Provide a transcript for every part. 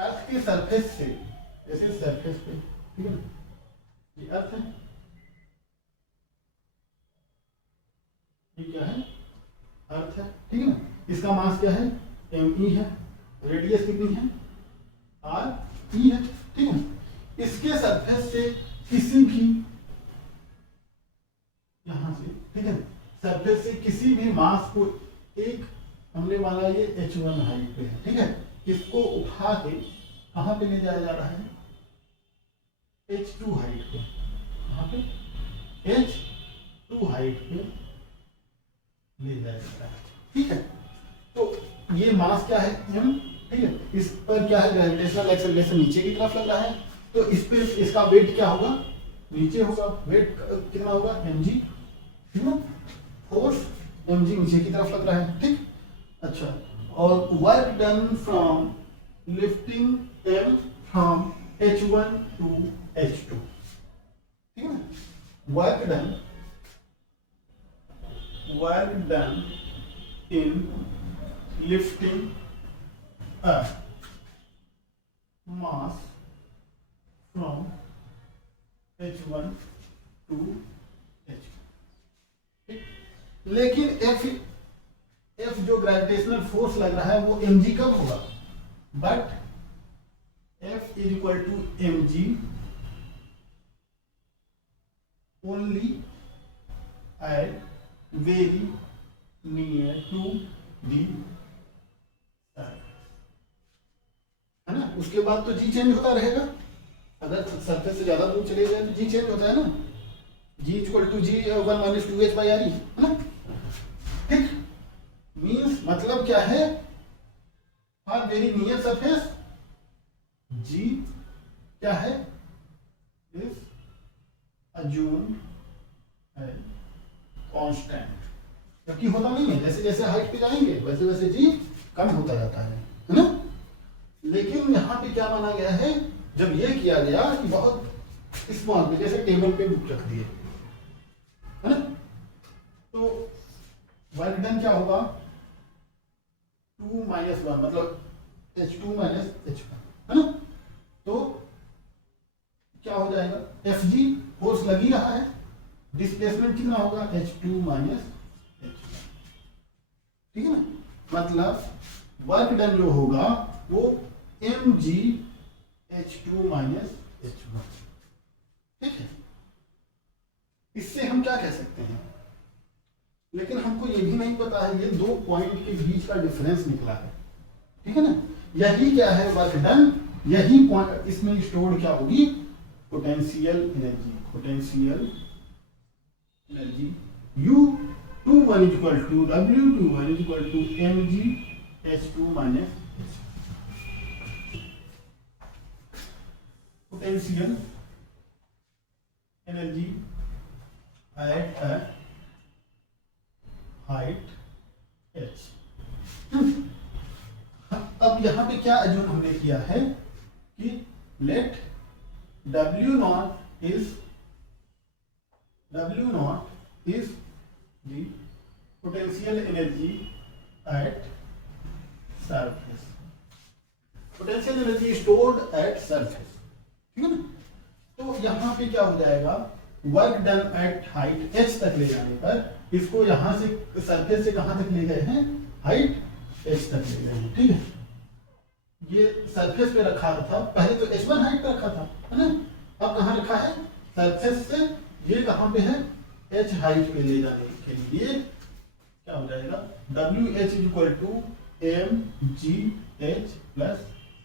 अर्थ के सरफेस से, जैसे सरफेस पे, ठीक है ना, ये अर्थ है, ये क्या है, अर्थ है, ठीक है ना। इसका मास क्या है, me है, रेडियस कितनी है, re है, ठीक है। इसके सरफेस से किसी भी, यहां से, ठीक है, सरफेस से किसी भी मास को एक, हमने माना ये h1 हाइट पे है, ठीक है, इसको उठा के कहां पे ले जाया जा रहा है, h2 हाइट पे, कहां पे, h2 हाइट पे ले जाया जा रहा है, ठीक है। तो ये मास क्या है, m, ठीक है, इस पर क्या है, ग्रेविटेशनल एक्सेलरेशन नीचे की तरफ लग रहा है, तो इस पे इसका वेट क्या होगा, नीचे होगा, वेट कितना होगा, mg, ठीक है, फोर्स mg नीचे की तरफ लग रहा है, ठीक। अच्छा, और work done from lifting m from h1 to h2, ठीक है ना, work done in lifting a mass from h1 to h2, ठीक। लेकिन F जो ग्रेविटेशनल फोर्स लग रहा है वो mg कब होगा, but F is equal to mg only at very near to the, है ना। उसके बाद तो जी चेंज होता रहेगा, अगर सरफेस से ज्यादा दूर चले जाए तो जी चेंज होता है ना, G equal to G 1 minus 2h by R, है ना, ठीक। मीन्स मतलब क्या है, for very near surface G क्या है, इज अज्यूम कांस्टेंट, क्योंकि होता नहीं है, जैसे जैसे हाइट पे जाएंगे वैसे वैसे जी कम होता जाता है ना। लेकिन यहाँ पे क्या माना गया है, जब ये किया गया कि बहुत स्मॉल पे, जैसे टेबल पे बुक रख दिए, है ना, तो वर्क डन क्या होगा, 2 माइनस 1 मतलब h2 माइनस h1, है ना, तो क्या हो जाएगा, Fg फोर्स लगी रहा है, डिस्प्लेसमेंट कितना होगा, h2 माइनस h1, ठीक है ना, मतलब वर्क डन जो होगा वो mg h2 माइनस h1, ठीक है। इससे हम क्या कह सकते हैं, लेकिन हमको ये भी नहीं पता है, ये दो पॉइंट के बीच का डिफरेंस निकला है, ठीक है ना, यही क्या है वर्क डन, यही पॉइंट, इसमें स्टोर्ड क्या होगी, potential energy, potential energy U21 equal to W21 equal to mg h2 minus potential energy at a height h। अब यहां पे क्या अज्यूम हमने किया है कि late W0 is the potential energy at surface, potential energy stored at surface, ठीक है ना। तो यहाँ पे क्या हो जाएगा, work done at height h तक ले जाने पर इसको यहाँ से सरफेस से कहाँ तक ले गए हैं, हाइट h तक ले गए हैं, ठीक है। ये सरफेस पे रखा था, पहले तो h1 हाइट पे रखा था, है ना, अब कहाँ रखा है, सरफेस से ये कहाँ पे है, h हाइट पे ले जाने के लिए क्या हो जाएगा, WH equal to mgh plus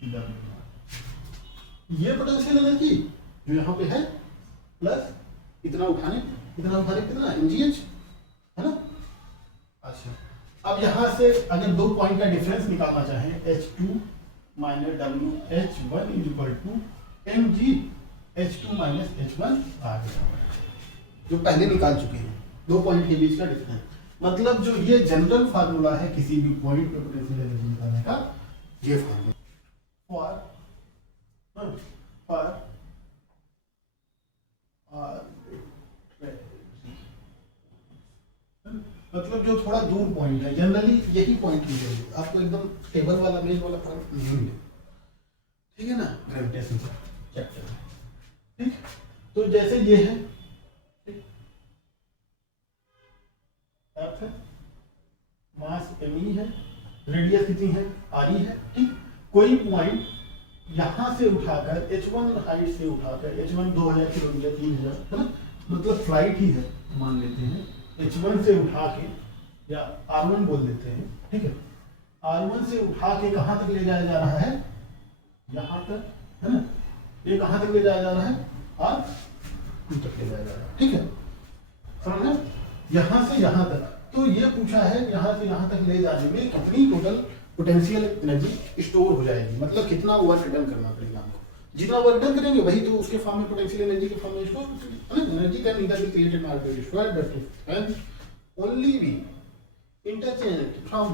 W, ये पोटेंशियल एनर्जी जो यहाँ पे है, प्लस इतना उठाने कितना mgh, है ना। अच्छा, अब यहाँ से अगर दो पॉइंट का डिफरेंस निकालना चाहें, h2 minus WH1 is equal to mg h2 minus h1 आ गया, जो पहले निकाल चुके हैं, दो पॉइंट के बीच का डिफरेंस, मतलब जो ये जनरल फार्मूला है किसी भी पॉइंट पे पोटेंशियल एनर्जी निकालने का, ये फार्मूला मतलब जो थोड़ा दूर पॉइंट है, जनरली यही पॉइंट मिलेगी आपको, एकदम टेबल वाला मेज वाला पॉइंट नहीं मिलेगा, ठीक है ना, ग्रेविटेशन का चैप्टर। ठीक, तो जैसे ये है, ठीक, अर्थ है, मास me है, रेडियस कितनी है re है। ठीक, कोई पॉइंट यहां से उठाकर h1 हाइट से उठाकर h1 2000 किलोमीटर 3000 है ना, मतलब फ्लाइट ही है मान लेते हैं, h1 से उठा के या r1 बोल देते हैं। ठीक है, r1 से उठा के कहां तक ले जाया जा रहा है, यहां तक है ना, ये कहां तक ले जाया जा रहा है, r2 तक ले जाया जा रहा है। ठीक है, समझ में, यहां से यहां तक। तो ये पूछा है यहां से यहां तक ले जाने में कितनी टोटल पोटेंशियल एनर्जी स्टोर हो जाएगी, मतलब कितना वर्क डन करना पड़ेगा हमको। जितना वर्क डन करेंगे वही तो उसके फॉर्म में पोटेंशियल एनर्जी के फॉर्म में स्टोर है ना। Energy can neither be created nor be destroyed but can only be interchanged from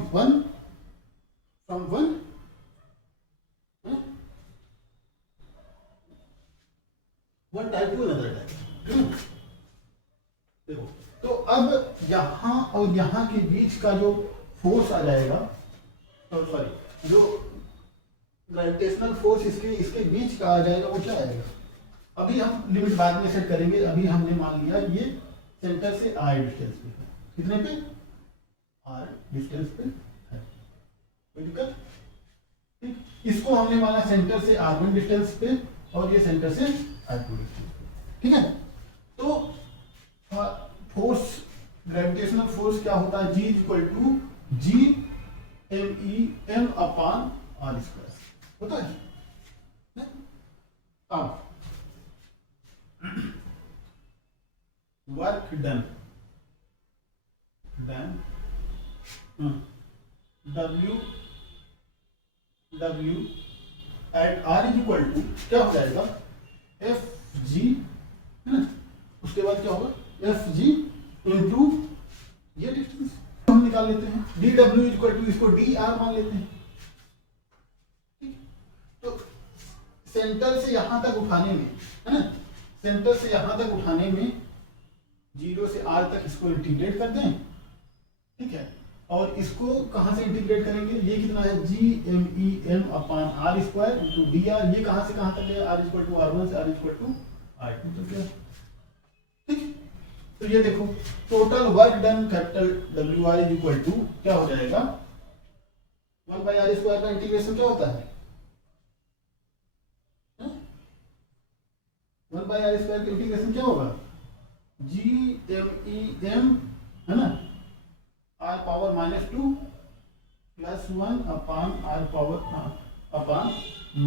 one type to another type. देखो, तो अब यहां और यहां के बीच का जो फोर्स आ जाएगा, सॉरी, जो ग्रेविटेशनल फोर्स इसके बीच का आ जाएगा, वो क्या आएगा, अभी हम लिमिट बाद में सेट करेंगे। अभी हमने मान लिया ये सेंटर से r डिस्टेंस पे है, कितने पे, r डिस्टेंस पे है, कोई दिक्कत। ठीक, इसको हमने माना सेंटर से r1 डिस्टेंस पे और ये सेंटर से r2 डिस्टेंस पे। ठीक है, तो फोर्स, ग्रेविटेशनल फोर्स क्या होता है, G equal to G m upon r square होता है। अब work done W at r equal to क्या हो जाएगा, Fg है ना, उसके बाद क्या होगा, Fg इंटू ये डिस्टेंस हम निकाल लेते हैं, dw इक्वल टू इसको dr मान लेते हैं। ठीक, तो सेंटर से यहां तक उठाने में है ना, सेंटर से यहां तक उठाने में 0 से r तक इसको इंटीग्रेट कर दें। ठीक है, और इसको कहां से इंटीग्रेट करेंगे, ये कितना है, G upon r square into dr, ये कहां से कहां तक है, r इक्वल टू r1 से r इक्वल टू r2 तक है। ठीक, तो ये देखो total work done capital WR is equal to क्या हो जाएगा, 1/r स्क्वायर का इंटीग्रेशन क्या होता है, 1/r स्क्वायर का इंटीग्रेशन क्या होगा, GMEM है ना, r power -2 plus 1 upon r power upon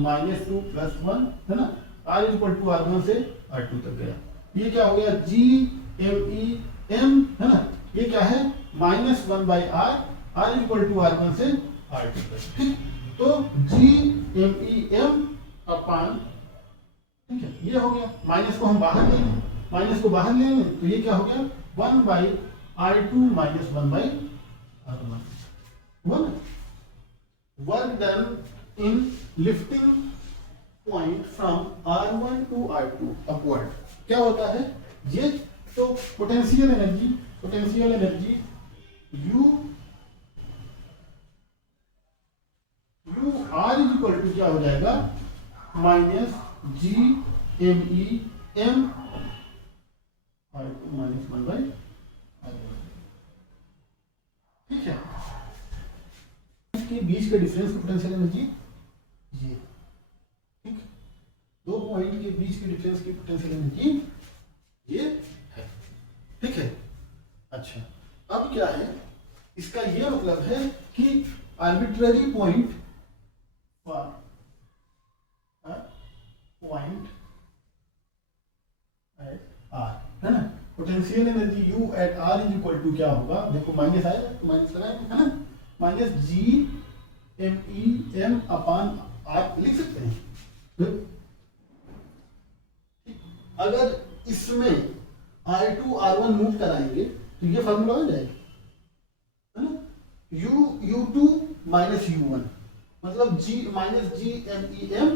-2 plus 1 है ना, r is equal to r1 से r2 तक गया। ये क्या हो गया, GMEM है ना, ये क्या है, -1/r, r equal to r1 से r2 तक। ठीक, तो GMEM अपॉन, ठीक है, ये हो गया, माइनस को हम बाहर ले लें, माइनस को बाहर ले लें तो ये क्या हो गया, 1/r2 minus 1/r1। Work done in lifting point from r1 to r2 upward क्या होता है ये, तो potential energy u r is equal to क्या हो जाएगा, -GMEM r2 माइनस 1/r1। ठीक है, इसके बीच के डिफरेंस की पोटेंशियल एनर्जी ये, ठीक, दो पॉइंट के बीच के डिफरेंस की पोटेंशियल एनर्जी ये है। ठीक है, अच्छा, अब क्या है, इसका ये मतलब है कि आर्बिट्ररी पॉइंट एट r है ना, potential energy u at r is equal to क्या होगा, देखो माइनस आएगा तो माइनस लगाएंगे है ना, -GMEM अपॉन r लिख सकते हैं। अगर इसमें r2 r1 मूव कराएंगे तो ये फॉर्मूला हो जाएगा है ना, u2 माइनस u1 मतलब -GMEM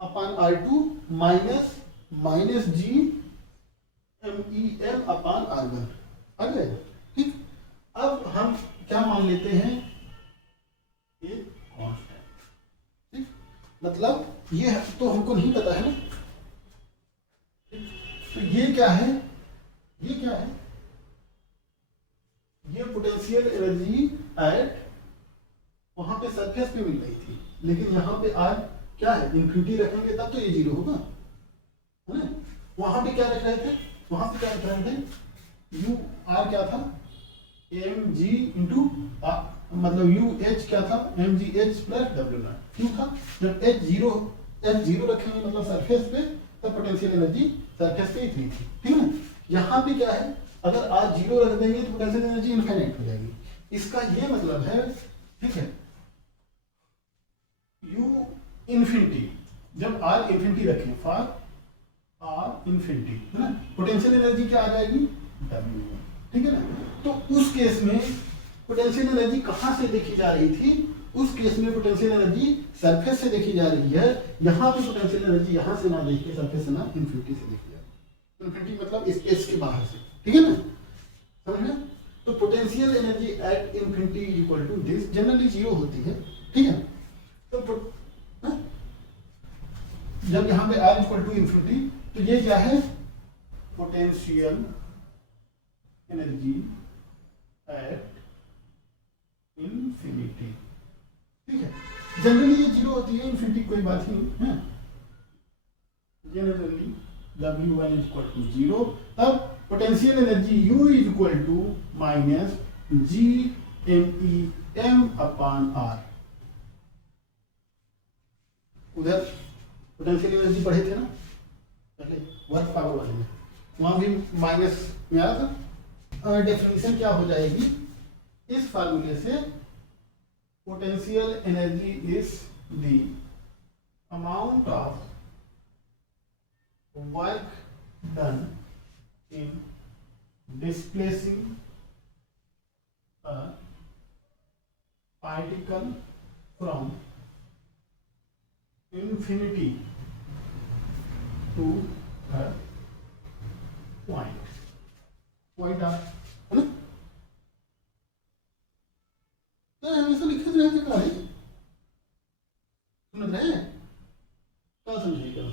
upon r2 minus GMEM upon r1 आ गया। ठीक, अब हम क्या मान लेते हैं, ये कांस्टेंट। ठीक, मतलब ये तो हमको नहीं पता है ना, तो ये क्या है, ये क्या है, ये पोटेंशियल एनर्जी एट वहां पे सरफेस पे मिल रही थी, लेकिन यहाँ पे आज क्या है, इंफिनिटी रखेंगे तब तो ये जीरो होगा, है ना। वहां पे क्या रख रहे थे, वहां पे क्या रख रहे थे, यू आर क्या था, एम जी इंटू मतलब यू एच क्या था, M G H plus W naught, क्यों था, जब एच जीरो रखेंगे मतलब सरफेस पे, तब पोटेंशियल एनर्जी सरफेस पे इतनी थी, ठीक है ना। यहाँ पे क्या है, अगर आज जीरो रख देंगे तो पोटेंशियल एनर्जी इनफाइनाइट हो जाएगी, इसका ये मतलब है, ठीक है, यू इन्फिनिटी, जब आर इन्फिनिटी रखें, फॉर आर इन्फिनिटी, है ना, पोटेंशियल एनर्जी क्या आ जाएगी, डब्ल्यू, ठीक है ना। तो उस केस में पोटेंशियल एनर्जी कहां से देखी जा रही थी, उस केस में पोटेंशियल एनर्जी सरफेस से देखी जा रही है, यहाँ पे पोटेंशियल एनर्जी यहाँ से ना देख के सरफेस से ना इन्फिनिटी से देखी जा रही है, इन्फिनिटी मतलब स्पेस के बाहर से, ठीक है ना, समझ में। तो potential energy at infinity is equal to this, generally zero होती है, ठीक है। तो जब यहाँ पे आर इक्वल टू इन्फिनिटी, तो ये क्या है, पोटेंशियल एनर्जी एट इन्फिनिटी, ठीक है। जनरली ये जीरो होती है, इन्फिनिटी कोई बात ही नहीं है, generally W1 is equal to zero, तब potential energy U is equal to minus G M E M upon R. उधर पोटेंशियल एनर्जी पढ़े थे ना पहले वर्क पावर वाले में, वहां भी माइनस में आया था। डेफिनेशन क्या हो जाएगी इस फार्मूले से, potential energy is the amount of work done in displacing a particle from infinity to a point आ, है ना। तो हमेशा लिखे रहे थे क्या है, समझ रहे हैं, क्या समझिएगा,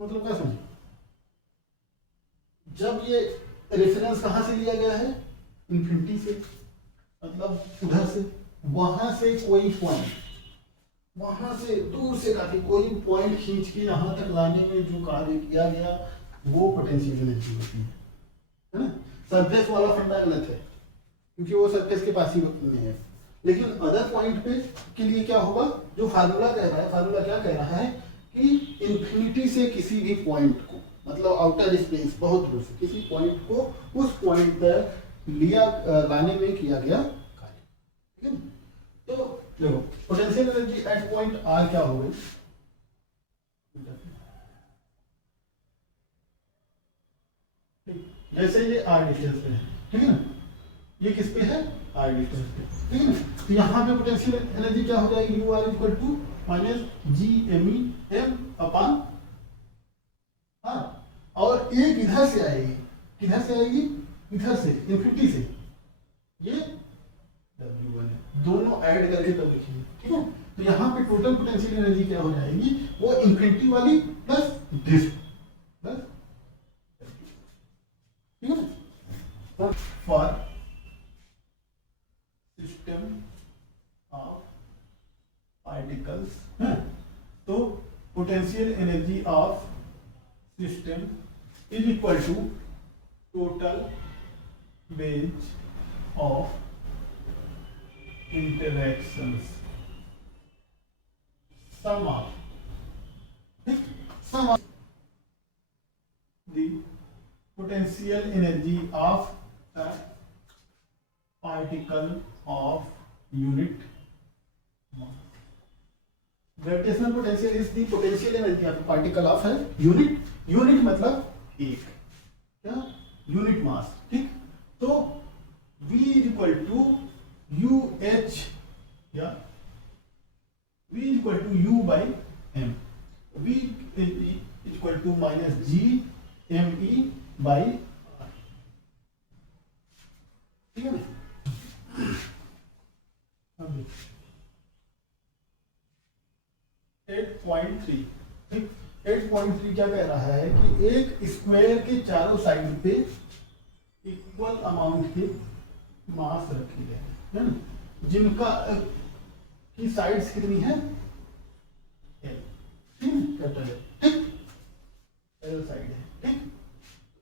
मतलब क्या समझे, जब ये रेफरेंस कहां से लिया गया है, इन्फिनिटी से, मतलब उधर से, वहां से कोई पॉइंट, वहां से दूर से काफी कोई पॉइंट खींच के यहां तक लाने में जो कार्य किया गया वो पोटेंशियल एनर्जी होती है ना। सरफेस वाला फंडा गलत है क्योंकि वो सरफेस के पास ही में है, लेकिन अदर पॉइंट पे के लिए क्या होगा, जो फार्मूला कह रहा है, फार्मूला क्या कह रहा है कि इन्फिनिटी से किसी भी पॉइंट को, मतलब आउटर स्पेस बहुत दूर से किसी पॉइंट को उस पॉइंट तक लिया लाने में किया गया कार्य, ठीक है। तो देखो potential energy at point R क्या हो गई, जैसे ये आर डिस्टेंस पे है, ठीक है ना, ये किस पे है, आर डिस्टेंस पे, ठीक है ना। तो यहाँ पे पोटेंशियल एनर्जी क्या हो जाएगी, U R equal to minus G M E M upon R, और एक इधर से आएगी, किधर से आएगी, इधर से इन्फिनिटी से, ये W1 है, दोनों ऐड करके तब लिखेंगे, ठीक है। तो यहाँ पे टोटल पोटेंशियल एनर्जी क्या हो जाएगी, वो इन्फिनिटी वाली प्लस दिस प्लस, ठीक है ना। फॉर सिस्टम ऑफ पार्टिकल्स, तो potential energy of system is equal to total pairs of interactions, sum of the potential energy of a particle of unit mass. Gravitational potential is the potential energy of a particle of a unit मतलब एक, क्या, unit mass, ठीक। तो V is equal to U H या V is equal to U by M, V is equal to minus G M E by R, ठीक है ना। 8.3 ठीक। 8.3 क्या कह रहा है कि एक स्क्वायर के चारों साइड पे इक्वल अमाउंट के मास रखे गए है ना, जिनका की साइड्स कितनी है एल, ठीक कैपिटल ठीक, एल साइड है ठीक।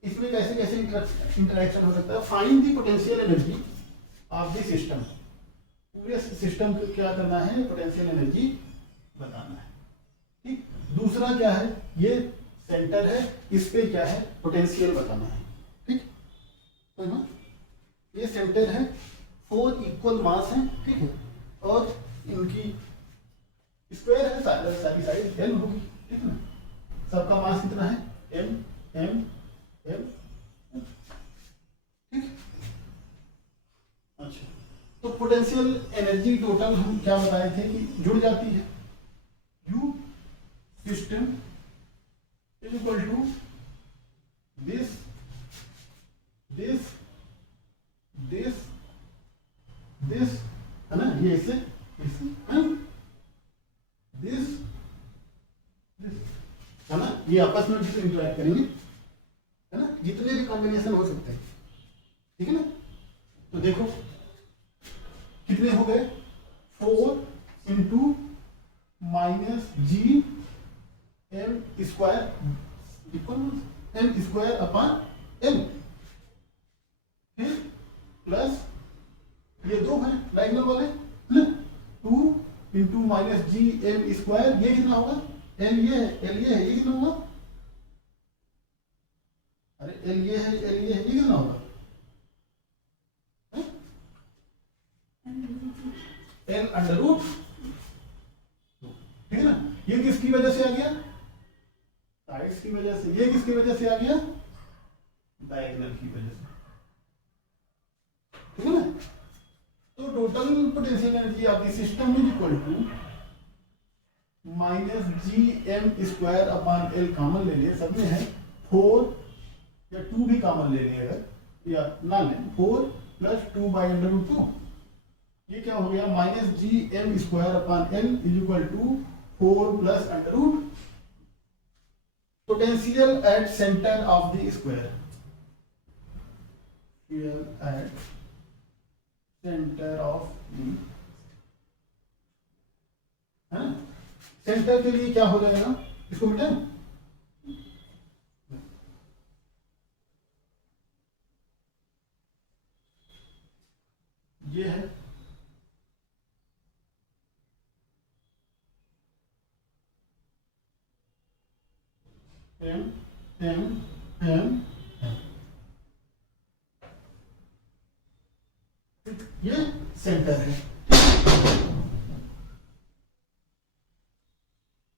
इसमें कैसे कैसे इंटरेक्शन हो सकता है। Find the potential energy of the system, पूरे सिस्टम को क्या करना है, पोटेंशियल एनर्जी बताना है ठीक। दूसरा क्या है, ये सेंटर है, इस पे क्या है, पोटेंशियल बताना है ठीक। तो ये सेंटर है, 4 इक्वल मास है ठीक है, और इनकी स्क्वायर है, सारी साइड एल होगी ठीक है। सबका मास कितना है, एम एम एम ठीक। अच्छा, तो पोटेंशियल एनर्जी टोटल हम क्या बताए थे कि जुड़ जाती है, U system is equal to this this this this है ना, ये इससे है, दिस है ना, ये आपस में जिससे इंटरेक्ट करेंगे है ना, जितने भी कॉम्बिनेशन हो सकते हैं ठीक है ना। तो देखो कितने हो गए, 4 into minus G M square equal M square upon M, फिर प्लस ये दो है डायगोनल वाले है ना, 2 into minus G M square, ये कितना होगा, एल ये है, एल ये है, ये कितना होगा, अरे एल ये है, एल ये है, ये कितना होगा, एल अंडर रूट ठीक है ना। ये किसकी वजह से आ गया, साइड्स की वजह से, ये किसकी वजह से आ गया, डायगोनल की वजह से ठीक है ना। तो total potential energy of the system is equal to minus G M square upon L, common ले लिए, सब में है 4 या 2 भी कॉमन ले लिए अगर, या ना लें, 4 प्लस 2 बाई अंडर रूट 2, ये क्या हो गया, minus G M square upon L is equal to 4 plus under root potential at centre of the square, at centre of the, है ना। सेंटर के लिए क्या हो जाएगा, इसको मिटाएं, ये है एम एम एम, ये सेंटर है,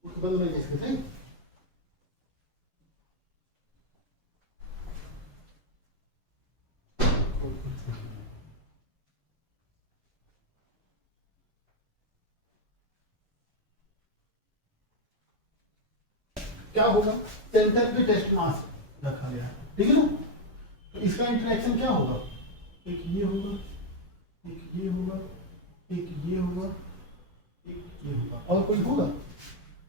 बंद में इसके थे। क्या होगा, सेंटर पे टेस्ट मास रखा गया है ठीक है ना, तो इसका इंटरेक्शन क्या होगा, एक ये होगा, एक ये होगा, एक ये होगा, एक ये होगा, और कोई होगा,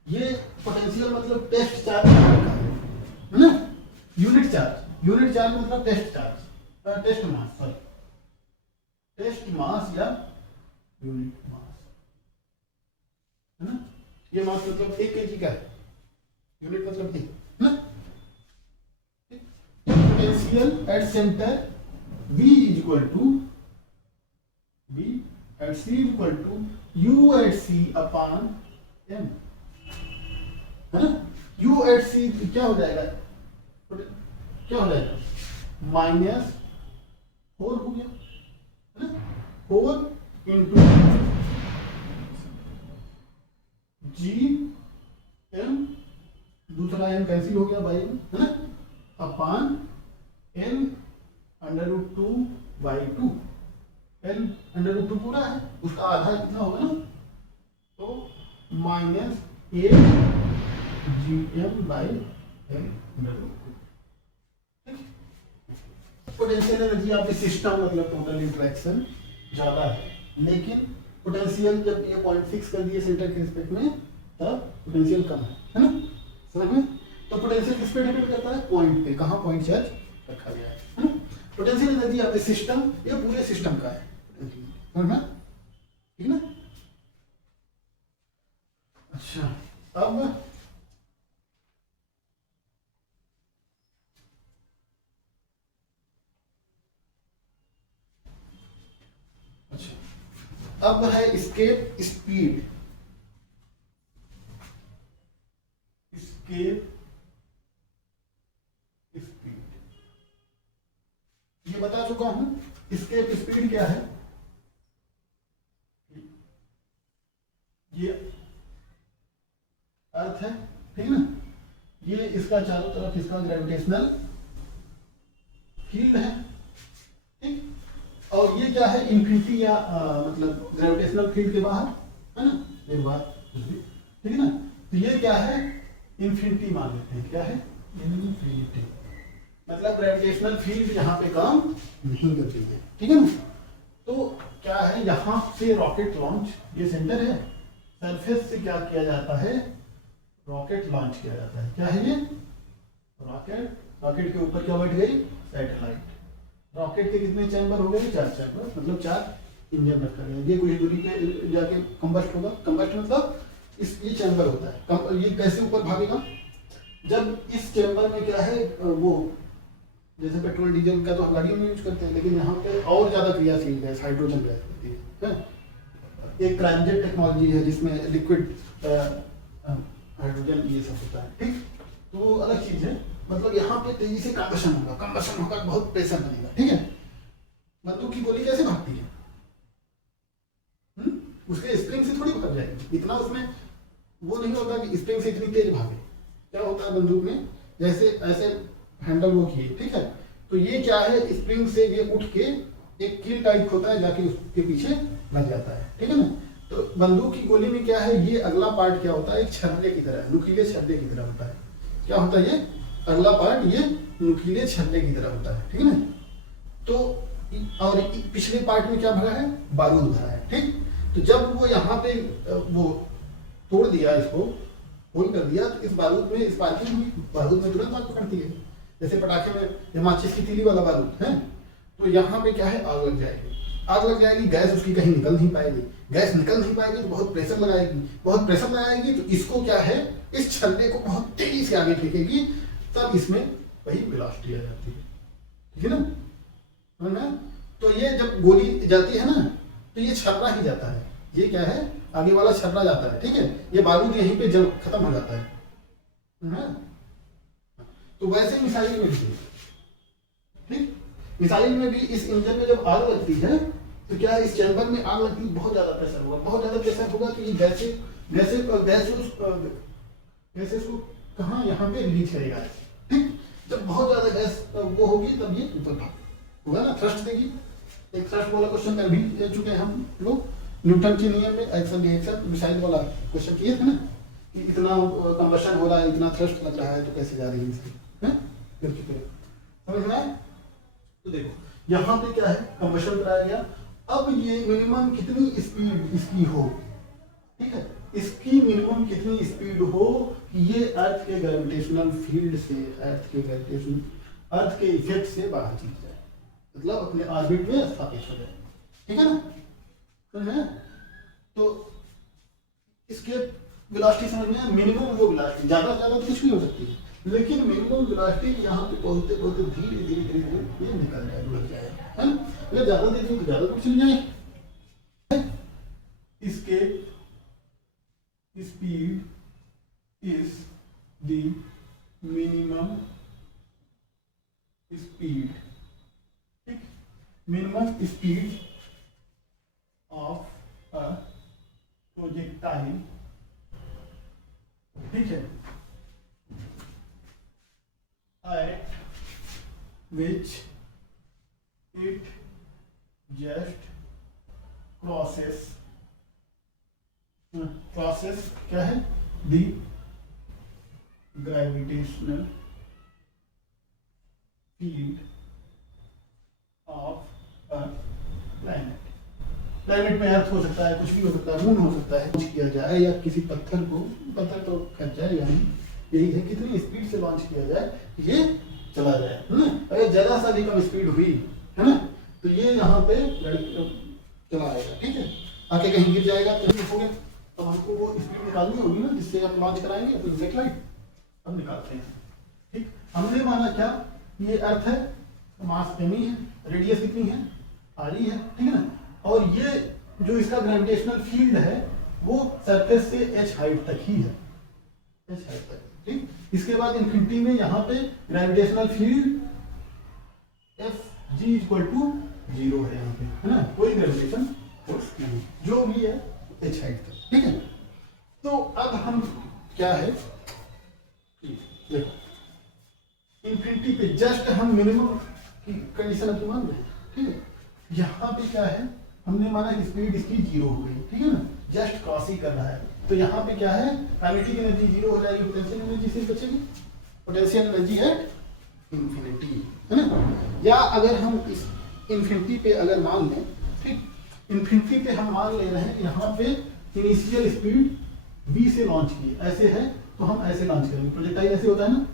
ये पोटेंशियल मतलब टेस्ट चार्ज है ना, यूनिट चार्ज मतलब टेस्ट चार्ज, टेस्ट मास, सॉरी टेस्ट मास या यूनिट मास है ना। ये मास मतलब 1 kg का है, यूनिट मतलब है ना। Potential at centre V is equal to V at C is equal to U at C upon M है ना। U एट C क्या हो जाएगा, क्या हो जाएगा, -4 हो गया है ना, 4 इंटू जी एम, दूसरा एम कैंसिल हो गया बाई एम है ना, upon N under root 2 by 2, N under root 2 पूरा है, उसका आधा कितना होगा ना, तो -8 G M by M under root 2। Potential energy आपके सिस्टम मतलब टोटल इंटरेक्शन ज्यादा है, लेकिन पोटेंशियल जब ये पॉइंट फिक्स कर दिए सेंटर के रिस्पेक्ट में तब पोटेंशियल कम है ना, समझ में। तो पोटेंशियल किस पे डिपेंड करता है, पॉइंट पे, कहाँ पॉइंट चार्ज रखा गया है ना। पोटेंशियल एनर्जी आपके सिस्टम, ये पूरे सिस्टम का है, समझ में, ठीक ना। अच्छा अब अब है escape speed, escape speed ये बता चुका हूं। escape speed क्या है, ये अर्थ है, ठीक ना, ये इसका चारों तरफ इसका ग्रेविटेशनल फील्ड है, ठीक। और ये क्या है, इन्फिनिटी या मतलब ग्रेविटेशनल फील्ड के बाहर है ना, एक बात, ठीक है ना। तो ये क्या है, इन्फिनिटी मान लेते हैं, क्या है, इन्फिनिटी, मतलब ग्रेविटेशनल फील्ड यहाँ पे काम नहीं करती है, ठीक है ना। तो क्या है, यहाँ से रॉकेट लॉन्च, ये सेंटर है, सरफेस से क्या किया जाता है, रॉकेट लॉन्च किया जाता है। क्या है ये, रॉकेट, रॉकेट के ऊपर क्या बैठ गई, सैटेलाइट। रॉकेट के कितने चैम्बर हो गए, 4 चैम्बर, मतलब 4 इंजन रखा गया। ये कुछ दूरी पे जाके कंबस्ट होगा, कंबस्ट मतलब ये चैम्बर होता है। ये कैसे ऊपर भागेगा, जब इस चैम्बर में क्या है, वो जैसे पेट्रोल डीजल का तो गाड़ियों में यूज करते हैं, लेकिन यहाँ पे और ज्यादा क्रियाशील गैस, हाइड्रोजन गैस होती है। एक क्रायोजेट टेक्नोलॉजी है जिसमें लिक्विड हाइड्रोजन ये सब होता है, ठीक। तो वो अलग चीज है, मतलब यहाँ पे तेजी से कंबशन होगा, कंबशन होगा, बहुत प्रेशर बनेगा, ठीक है। बंदूक की गोली कैसे भागती है, उसके स्प्रिंग से थोड़ी भाग जाएगी, इतना उसमें वो नहीं होता कि स्प्रिंग से इतनी तेज भागे। क्या होता है बंदूक में, जैसे ऐसे हैंडल वो किए, ठीक है, तो ये क्या है, स्प्रिंग से ये उठ के एक कील टाइप होता है, जाके उसके पीछे लग जाता है, ठीक है ना। तो बंदूक की गोली में क्या है, ये अगला पार्ट क्या होता है, एक छर्रे की तरह, नुकीले छर्रे की तरह होता है। क्या होता है, ये अगला पार्ट ये नुकीले छर्रे की तरह होता है, ठीक है ना। तो और पिछले पार्ट में क्या भरा है, बारूद भरा है, ठीक। तो जब वो यहाँ पे वो तोड़ दिया, इसको होल कर दिया, तो इस बारूद में स्पार्किंग हुई, बारूद में तुरंत आग पकड़ती है, जैसे पटाखे में ये माचिस की तीली वाला बारूद है। तो यहाँ पे क्या है, आग लग जाएगी, आग लग जाएगी, गैस उसकी कहीं निकल नहीं पाएगी, गैस निकल नहीं पाएगी तो बहुत प्रेशर लगाएगी, बहुत प्रेशर लगाएगी तो इसको क्या है, इस छल्ले को बहुत तेजी से आगे फेंकेगी, तब इसमें वही वेलोसिटी आ जाती है, ठीक है ना, समझ में। तो ये जब गोली जाती है ना, तो ये छर्रा ही जाता है, ये क्या है, आगे वाला छर्रा जाता है, ठीक है, ये बारूद यहीं पे जल खत्म हो जाता है। तो वैसे मिसाइल में भी, ठीक, मिसाइल में भी इस इंजन में जब आग लगती है तो क्या है, इस चैम्बर में आग लगती है, बहुत ज्यादा प्रेशर होगा, बहुत ज्यादा प्रेशर होगा, तो ये गैसेस को कहाँ, यहाँ पे रिलीज करेगा, ठीक। जब बहुत ज्यादा गैस वो होगी तब ये ऊपर होगा ना, थ्रस्ट देगी। एक थ्रस्ट वाला क्वेश्चन कर भी ले चुके हैं हम लोग, न्यूटन के नियम में एक्शन रिएक्शन मिसाइल वाला क्वेश्चन किए थे ना, कि इतना कंबशन हो रहा है, इतना थ्रस्ट लग रहा है, तो कैसे जा रही है मिसाइल, कर चुके हैं, समझ में आया। तो देखो यहाँ पे क्या है, कंबशन कराया गया, अब ये मिनिमम कितनी स्पीड इसकी हो, ठीक है, इसकी मिनिमम कितनी स्पीड हो कि ये अर्थ के ग्रेविटेशनल फील्ड से, अर्थ के इफेक्ट से बाहर चली जाए, मतलब अपने ऑर्बिट में स्थापित हो जाए, ठीक है ना, समझ में। तो इसके वेलोसिटी समझ में, मिनिमम वो वेलोसिटी, ज्यादा से ज्यादा तो कुछ भी हो सकती है, लेकिन मिनिमम वेलोसिटी यहाँ पे पहुंचते पहुंचते धीरे धीरे धीरे धीरे ये निकल जाए, बढ़ जाए, है ना। अगर ज्यादा देते तो ज्यादा दूर चली जाए। इसके speed is the minimum speed, ठीक, minimum speed of a projectile, ठीक है, at which it just crosses क्या है, the gravitational field of a planet, planet में अर्थ हो सकता है, कुछ भी हो सकता है, मून हो सकता है, लॉन्च किया जाए या किसी पत्थर तो खच जाए, यानी यही है कितनी स्पीड से लॉन्च किया जाए ये चला जाए, है ना। अगर जरा सा भी कम स्पीड हुई, है ना, तो ये यहाँ पे चला आएगा, ठीक है, आके कहीं गिर जाएगा तो हो गया। तो हमको वो स्पीड निकालनी होगी ना जिससे हम लॉन्च कराएंगे, तो सैटेलाइट हम निकालते हैं, ठीक। हमने माना क्या, ये अर्थ है, मास एम है, रेडियस कितनी है, आर है, ठीक है ना, और ये जो इसका ग्रेविटेशनल फील्ड है वो सरफेस से एच हाइट तक ही है, एच हाइट तक, ठीक। इसके बाद इन्फिनिटी में यहाँ पे gravitational field F G equal to 0 है यहाँ पे, है ना, कोई ग्रेविटेशन फोर्स नहीं, जो भी है एच हाइट तक, ठीक है। तो अब हम क्या है, देखो इन्फिनिटी पे जस्ट हम मिनिमम की कंडीशन अपनी मान लें, ठीक है। यहाँ पे क्या है, हमने माना कि स्पीड इसकी 0 हो गई, ठीक है ना, जस्ट क्रॉस ही कर रहा है, तो यहाँ पे क्या है, काइनेटिक एनर्जी 0 हो जाएगी, पोटेंशियल एनर्जी से बचेगी, पोटेंशियल एनर्जी एट इंफिनिटी, है ना। या अगर हम इस इंफिनिटी पे अगर मान लें, ठीक, इंफिनिटी पे हम मान ले रहे हैं यहाँ पे इनिशियल स्पीड v से लॉन्च की, ऐसे है तो हम ऐसे लॉन्च करेंगे, प्रोजेक्टाइल ऐसे होता है ना,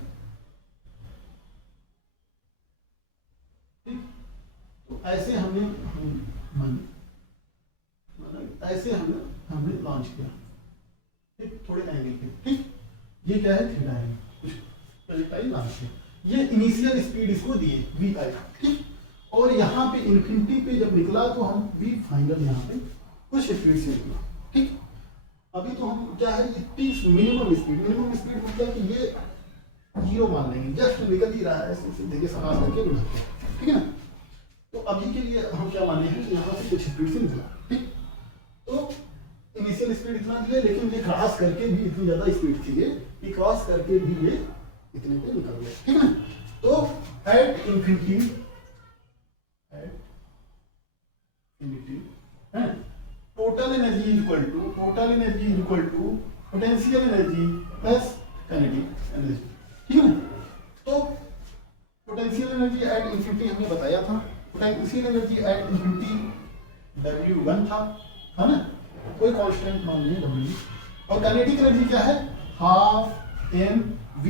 ठीक। तो ऐसे हमने ऐसे हमने लॉन्च किया, ठीक, थोड़े एंगल पे, ठीक। ये क्या है, थीटा है, कुछ प्रोजेक्टाइल लॉन्च किया, ये इनिशियल स्पीड इसको दिए v आई, ठीक। और यहाँ पे इन्फिनिटी पे जब निकला तो हम v फाइनल यहाँ पे कुछ स्पीड से निकला, ठीक। अभी तो हम क्या है, मिनिमम स्पीड मतलब कि ये 0 मान लेंगे, जस्ट निकल ही रहा है, ऐसे देखिए समाज करके बढ़ाते हैं, ठीक है ना। तो अभी के लिए हम क्या माने हैं, यहाँ से कुछ स्पीड से निकला, ठीक। तो इनिशियल स्पीड इतना दिया, लेकिन ये क्रॉस करके भी इतनी ज्यादा स्पीड थी, ये क्रॉस करके भी ये इतने पे निकल गया, ठीक है ना। तो at infinity total energy equal to potential energy plus kinetic energy, ठीक है ना। तो पोटेंशियल एनर्जी एट इंफिनिटी हमने बताया था, potential energy at infinity W1 था, है ना, कोई कांस्टेंट मान लीजिए W, और काइनेटिक एनर्जी क्या है, half m v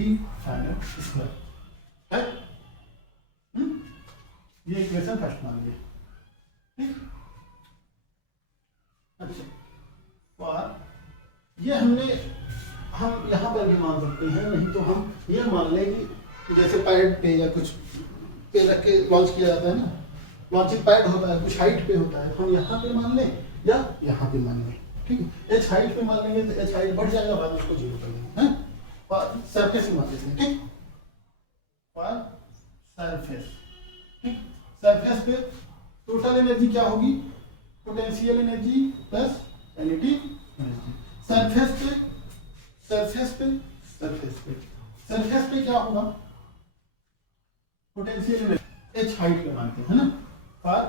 final square है, ये इक्वेशन फर्स्ट मान लीजिए, ठीक। अच्छा, और ये हम यहाँ पर भी मान सकते हैं, नहीं तो हम ये मान लें कि जैसे पैड पे या कुछ पे रख के लॉन्च किया जाता है ना, लॉन्चिंग पैड होता है, कुछ हाइट पे होता है, हम यहाँ पे मान लें या यहाँ पे मान लें, ठीक है। एच हाइट पे मान लेंगे तो एच हाइट बढ़ जाएगा, बाद में उसको 0 कर लेंगे, हैं, और सरफेस ही मान लेते हैं, ठीक, और सरफेस, ठीक। सरफेस पे टोटल एनर्जी क्या होगी, potential energy plus kinetic energy. Surface पे क्या होगा, पोटेंशियल एनर्जी एच हाइट पे मानते हैं ना, for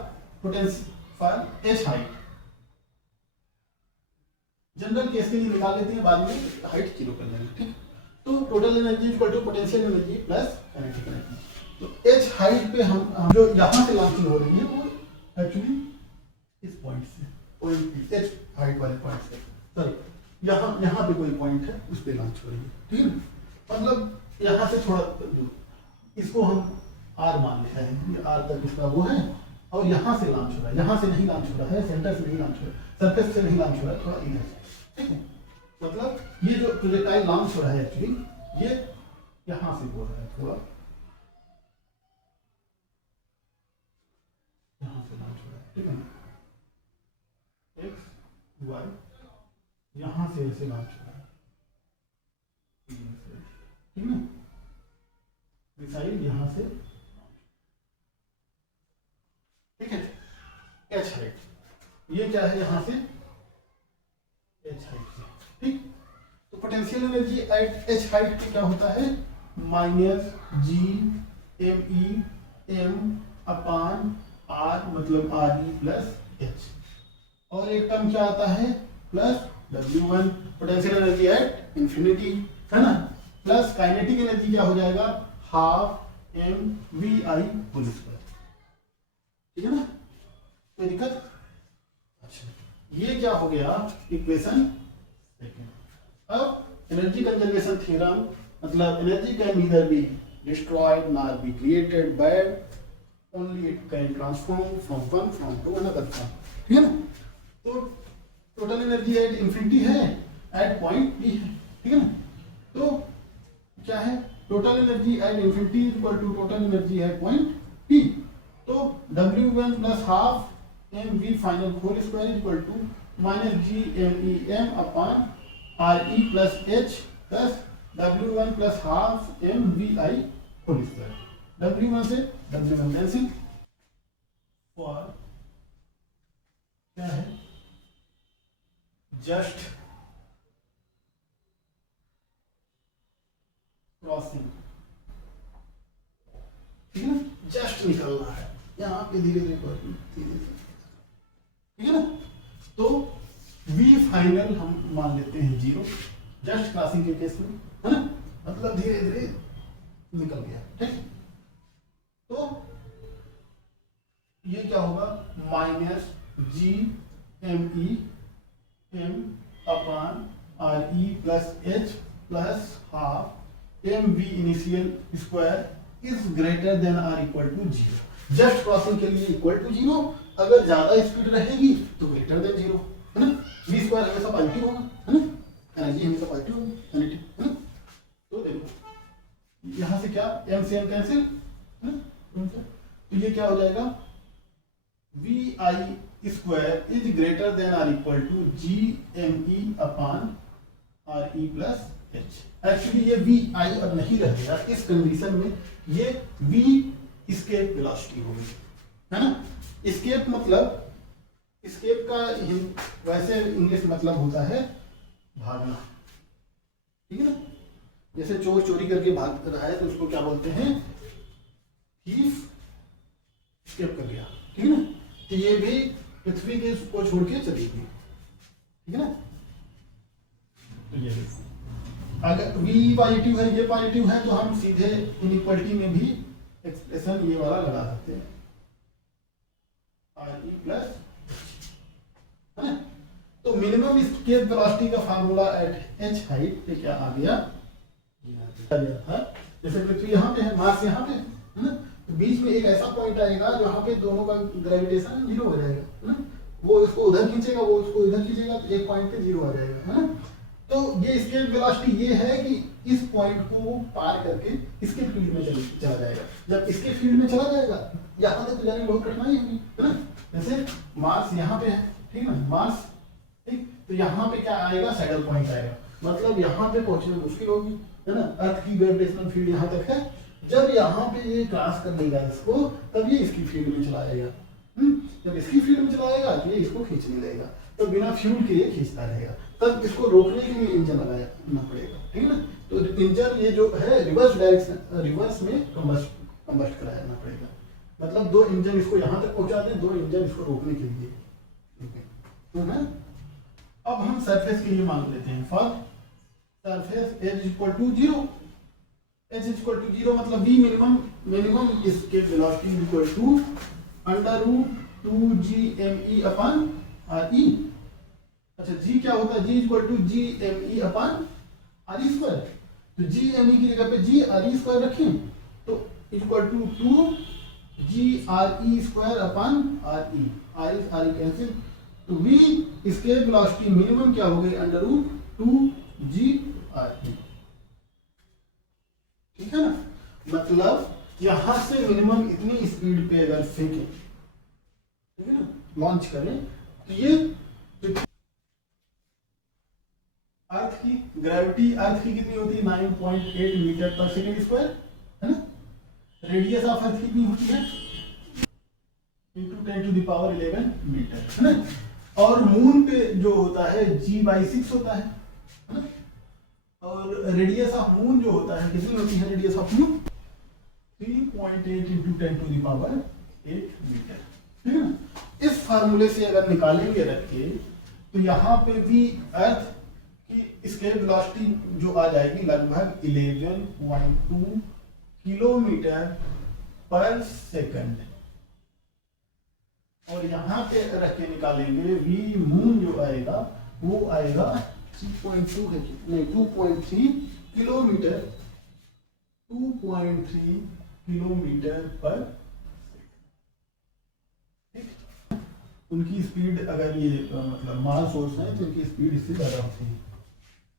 H height, general case के लिए निकाल लेते हैं, बाद में हाइट 0 कर लेंगे, ठीक। तो total energy equal to potential energy plus kinetic energy. तो एच हाइट पे हम जो यहाँ से लॉन्चिंग हो रही है वो एक्चुअली इस पॉइंट से, पॉइंट एच हाइट वाले पॉइंट से, सॉरी यहाँ पे कोई पॉइंट है उस पे लॉन्च हो रही है, ठीक है। मतलब यहाँ से थोड़ा दूर, इसको हम आर मान लेते हैं, ये आर तक इसका वो है, और यहाँ से लॉन्च हो रहा है, यहाँ से नहीं लॉन्च हो रहा है, सेंटर से नहीं लॉन्च हो रहा है, सरफेस से नहीं लॉन्च हो रहा है, थोड़ा इधर से, ठीक है। मतलब ये जो प्रोजेक्टाइल लॉन्च हो रहा है एक्चुअली ये यहाँ से हो रहा है, थोड़ा यहाँ से लॉन्च हो रहा है, ठीक है, एक्स वाई यहाँ से ऐसे लॉन्च हो रहा है, ठीक है, मिसाइल यहाँ से, ठीक है। एच हाइट, ये क्या है, यहाँ से एच हाइट से, ठीक। तो potential energy at H height पे क्या होता है, minus G M E M upon R, मतलब आर ई प्लस एच, और एक टर्म क्या आता है plus W1 potential energy at infinity, है ना, प्लस काइनेटिक एनर्जी क्या हो जाएगा, half M V I whole square, ठीक है ना, कोई दिक्कत। अच्छा, ये क्या हो गया इक्वेशन सेकंड। अब एनर्जी कंजर्वेशन थ्योरम मतलब energy can neither be destroyed nor be created but only it can transform from one from to another form, ठीक है ना। तो टोटल एनर्जी एट इंफिनिटी है, एट पॉइंट पी है, ठीक है ना। तो क्या है total energy at infinity equal to total energy at point P. तो W1 plus half M V final whole square equal to minus G M E M upon R E plus H plus W1 plus half M V I whole square. W1 से W1 cancel, for क्या है just crossing, ठीक है ना, just निकलना है यहाँ पे धीरे धीरे, ठीक है ना। तो v फाइनल हम मान लेते हैं 0 जस्ट क्रॉसिंग के केस में, है ना, मतलब धीरे धीरे निकल गया, ठीक। तो ये क्या होगा minus G M E M upon R E plus H plus half M V initial square is greater than R equal to 0। Just crossing के लिए इक्वल टू 0, अगर ज्यादा स्पीड रहेगी तो ग्रेटर देन 0, है ना। वी स्क्वायर हमेशा positive होगा, है ना, एनर्जी हमेशा पॉजिटिव होगी, एनर्जी, है ना। तो देखो यहां से क्या एम से एम कैंसिल, है ना, तो ये क्या हो जाएगा V I square is greater than R equal to G M E upon R E plus H. Actually ये वी आई अब नहीं रहेगा इस कंडीशन में, ये वी एस्केप वेलोसिटी होगी, है ना। एस्केप मतलब एस्केप का वैसे इंग्लिश मतलब होता है भागना, ठीक है ना। जैसे चोर चोरी करके भाग रहा है तो उसको क्या बोलते हैं थीफ एस्केप कर गया, ठीक है ना। तो ये भी पृथ्वी के को छोड़ के चली गई, ठीक है ना। तो ये अगर v पॉजिटिव है ये पॉजिटिव है तो हम सीधे इनइक्वालिटी में भी एक्सप्रेशन ये वाला लगा सकते हैं आर ई प्लस, है ना। तो मिनिमम एस्केप वेलोसिटी का फार्मूला एट एच हाइट पे क्या आ गया था, जैसे पृथ्वी यहाँ पे है, मार्स यहाँ पे है ना, तो बीच में एक ऐसा पॉइंट आएगा जहाँ पे दोनों का ग्रेविटेशन 0 हो जाएगा, है ना। वो इसको उधर खींचेगा, वो उसको इधर खींचेगा, तो एक पॉइंट पे 0 आ जाएगा, है ना। तो ये एस्केप वेलोसिटी ये है कि इस पॉइंट को पार करके इसके फील्ड में चला जाएगा। जब इसके फील्ड में चला जाएगा यहाँ तक तो जाने में बहुत कठिनाई होगी, है ना। जैसे मार्स यहाँ पे है, ठीक है ना, मार्स, ठीक, तो यहाँ पे क्या आएगा सैडल पॉइंट आएगा, मतलब यहाँ पे पहुंचना मुश्किल होगी, है ना। अर्थ की ग्रेविटेशनल फील्ड यहाँ तक है, जब यहाँ पे ये क्रॉस कर लेगा इसको तब ये इसकी फील्ड में चलाएगा, जब इसकी फील्ड में चलाएगा तो ये इसको खींचने लगेगा, तो बिना फ्यूल के ये खींचता रहेगा, तब इसको रोकने के लिए इंजन लगाना पड़ेगा, ठीक है ना। तो इंजन ये जो है रिवर्स डायरेक्शन, रिवर्स में कंबस्ट कराना पड़ेगा, मतलब 2 इंजन इसको यहाँ तक पहुँचाते हैं, 2 इंजन इसको रोकने के लिए, ठीक है। तो ना अब हम सरफेस के लिए मान लेते हैं for surface H equal to 0, H equal to 0 मतलब वी मिनिमम इसके velocity equal to under root 2gme upon R E. अच्छा जी क्या होता है, G equal to gme upon R E square, तो gme की जगह पे जी आर ई स्क्वायर रखें तो equal to 2g square upon R E, R E cancel, तो v इसके वेलोसिटी मिनिमम क्या हो गई under root 2g R E, ठीक है ना। मतलब यहां से मिनिमम इतनी स्पीड पे अगर फेंकें, ठीक है ना, लॉन्च करें, तो ये अर्थ की ग्रेविटी अर्थ की कितनी होती है 9.8 मीटर पर सेकेंड स्क्वायर, है ना। रेडियस ऑफ अर्थ कितनी होती है × 10⁻11 मीटर, है ना। और मून पे जो होता है g/6 होता है ना। और रेडियस ऑफ मून जो होता है कितनी होती है रेडियस ऑफ मून 3.8 × 10⁸ मीटर, ठीक है ना। इस फार्मूले से अगर निकालेंगे रख के तो यहाँ पे भी अर्थ की एस्केप वेलोसिटी जो आ जाएगी लगभग 11.2 किलोमीटर पर सेकंड, और यहाँ पे रख के निकालेंगे वी मून जो आएगा वो आएगा 3.2 है नहीं 2.3 किलोमीटर 2.3 किलोमीटर पर सेकंड। उनकी स्पीड अगर ये मतलब मास सोर्स है तो उनकी स्पीड इससे ज़्यादा होती है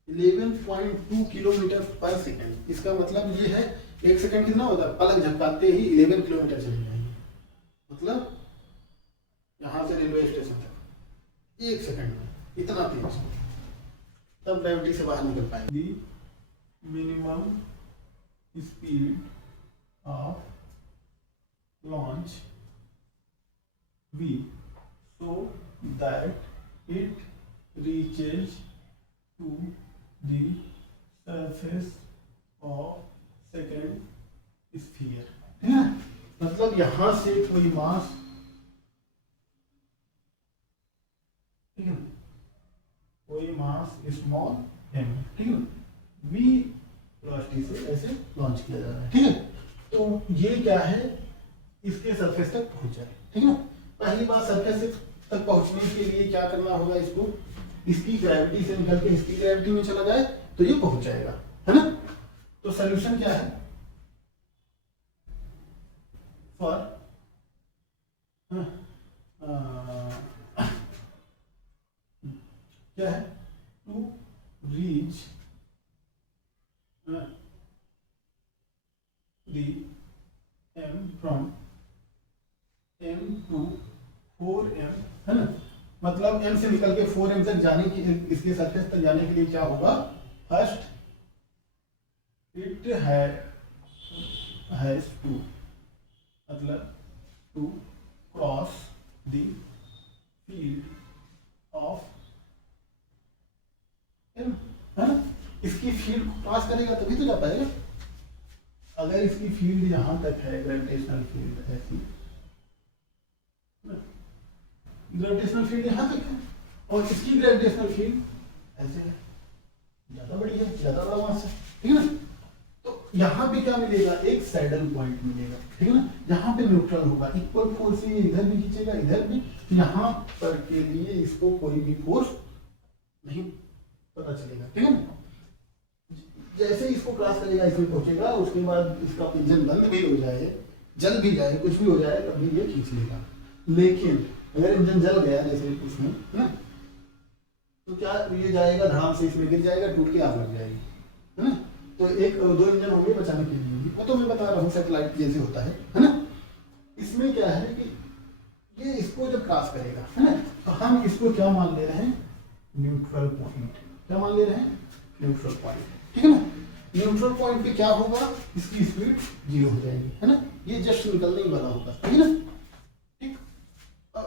11.2 किलोमीटर पर सेकंड। इसका मतलब ये है एक सेकंड कितना होता है, पलक झपकाते ही 11 किलोमीटर चले जाएंगे, मतलब यहाँ से रेलवे स्टेशन तक एक सेकंड में इतना तेज, तब ग्रेविटी से बाहर निकल पाएंगे। Minimum speed of launch v so that it reaches to the surface of second sphere, है ना। मतलब यहां से कोई मास, ठीक है, कोई मास स्मॉल m, ठीक है, v वेलोसिटी से ऐसे लॉन्च किया जा रहा है, ठीक है। तो ये क्या है, इसके सरफेस तक पहुंच जाए, ठीक है ना। पहली बात सरफेस तक पहुंचने के लिए क्या करना होगा, इसको इसकी ग्रेविटी से निकल के इसकी ग्रेविटी में चला जाए तो ये पहुंच जाएगा, है ना। तो सॉल्यूशन क्या है फॉर क्या है, टू रीच दी m फ्रॉम m टू 4m, है ना। मतलब m से निकल के 4m तक जाने की, इसके सरफेस तक जाने के लिए क्या होगा, फर्स्ट इट हैज टू, मतलब to cross the field of m, है ना। इसकी फील्ड क्रॉस करेगा तभी तो जा पाएगा। अगर इसकी फील्ड यहां तक है, ग्रेविटेशनल फील्ड ऐसी, ग्रेविटेशनल फील्ड यहां तक है और इसकी ग्रेविटेशनल फील्ड ऐसे है, ज्यादा बड़ी है, ज्यादा बड़ा मास है, ठीक है ना। तो यहाँ पे क्या मिलेगा, एक सैडल पॉइंट मिलेगा, ठीक है ना। यहाँ पे न्यूट्रल होगा, इक्वल फोर्स से इधर भी खींचेगा इधर भी, यहाँ पर के लिए इसको कोई भी फोर्स नहीं पता चलेगा, ठीक है ना। जैसे इसको क्रॉस करेगा इसमें पहुंचेगा, उसके बाद इसका इंजन बंद भी हो जाए, जल भी जाए, कुछ भी हो जाए, तभी ये खींच लेगा। लेकिन अगर इंजन जल गया जैसे उसमें, है ना, तो क्या ये जाएगा धड़ाम से इसमें गिर जाएगा, टूट के आग लग जाएगी, है ना। तो एक दो इंजन होंगे बचाने के लिए, वो तो मैं बता रहा हूँ सैटेलाइट जैसे होता है ना। इसमें क्या है कि ये इसको जब क्रॉस करेगा, है ना, तो हम इसको क्या मान ले रहे हैं, न्यूट्रल पॉइंट। क्या मान ले रहे हैं, न्यूट्रल पॉइंट, ठीक है ना। न्यूट्रल पॉइंट पे क्या होगा, इसकी स्पीड 0 हो जाएगी, है ना। ये जस्ट निकलने ही वाला होगा, ठीक है ना। ठीक,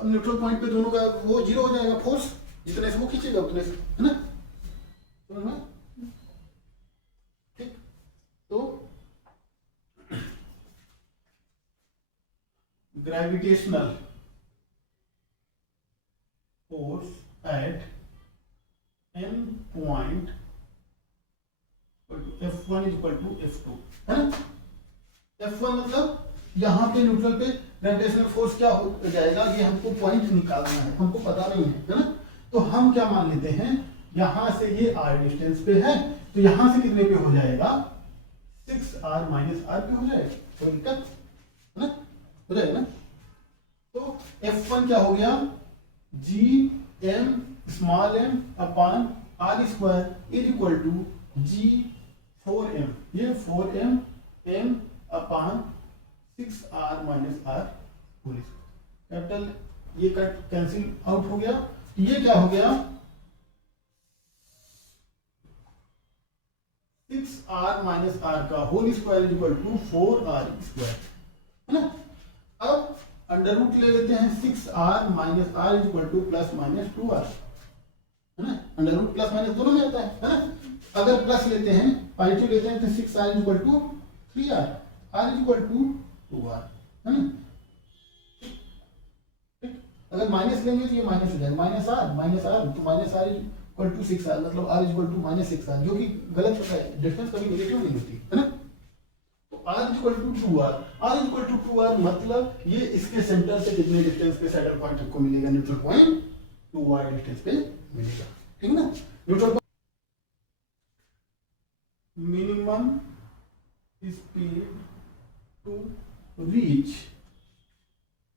न्यूट्रल पॉइंट पे दोनों का वो 0 हो जाएगा, फोर्स जितने से वो खींचेगा उतने से, है ना। समझ में, ठीक। तो gravitational force at m point F1 equal to F2, है ना। F1 मतलब यहाँ पे न्यूट्रल पे ग्रेविटेशनल फोर्स क्या हो जाएगा, ये हमको पॉइंट निकालना है, हमको पता नहीं है ना। तो हम क्या मान लेते हैं, यहाँ से ये r डिस्टेंस पे है, तो यहाँ से कितने पे हो जाएगा, 6r माइनस r पे हो जाएगा, कोई दिक्कत है ना, हो जाएगा ना। तो F1 क्या हो गया, gm small m upon r square is equal to g4m, ये 4m m upon 6r minus r whole square, capital ये कट कैंसिल आउट हो गया। ये क्या हो गया, 6r माइनस r का whole square is equal to 4r square, है ना। अब अंडर रूट ले लेते हैं, 6r minus r is equal to plus minus 2r, है ना। अंडर रूट प्लस माइनस दोनों में आता है ना। अगर प्लस लेते हैं, पॉजिटिव लेते हैं, तो 6r is equal to 3r, r is equal to 2r, है ना। अगर माइनस लेंगे तो ये माइनस हो जाएगा, माइनस r तो minus r is equal to 6r, मतलब r is equal to minus 6r, जो कि गलत होता है, डिफरेंस कभी नेगेटिव नहीं होती, है ना। तो r is equal to 2r, r is equal to 2r मतलब ये इसके सेंटर से कितने डिस्टेंस पे सैडल पॉइंट आपको मिलेगा, न्यूट्रल पॉइंट 2r डिस्टेंस पे मिलेगा, ठीक है ना। Neutral minimum speed to reach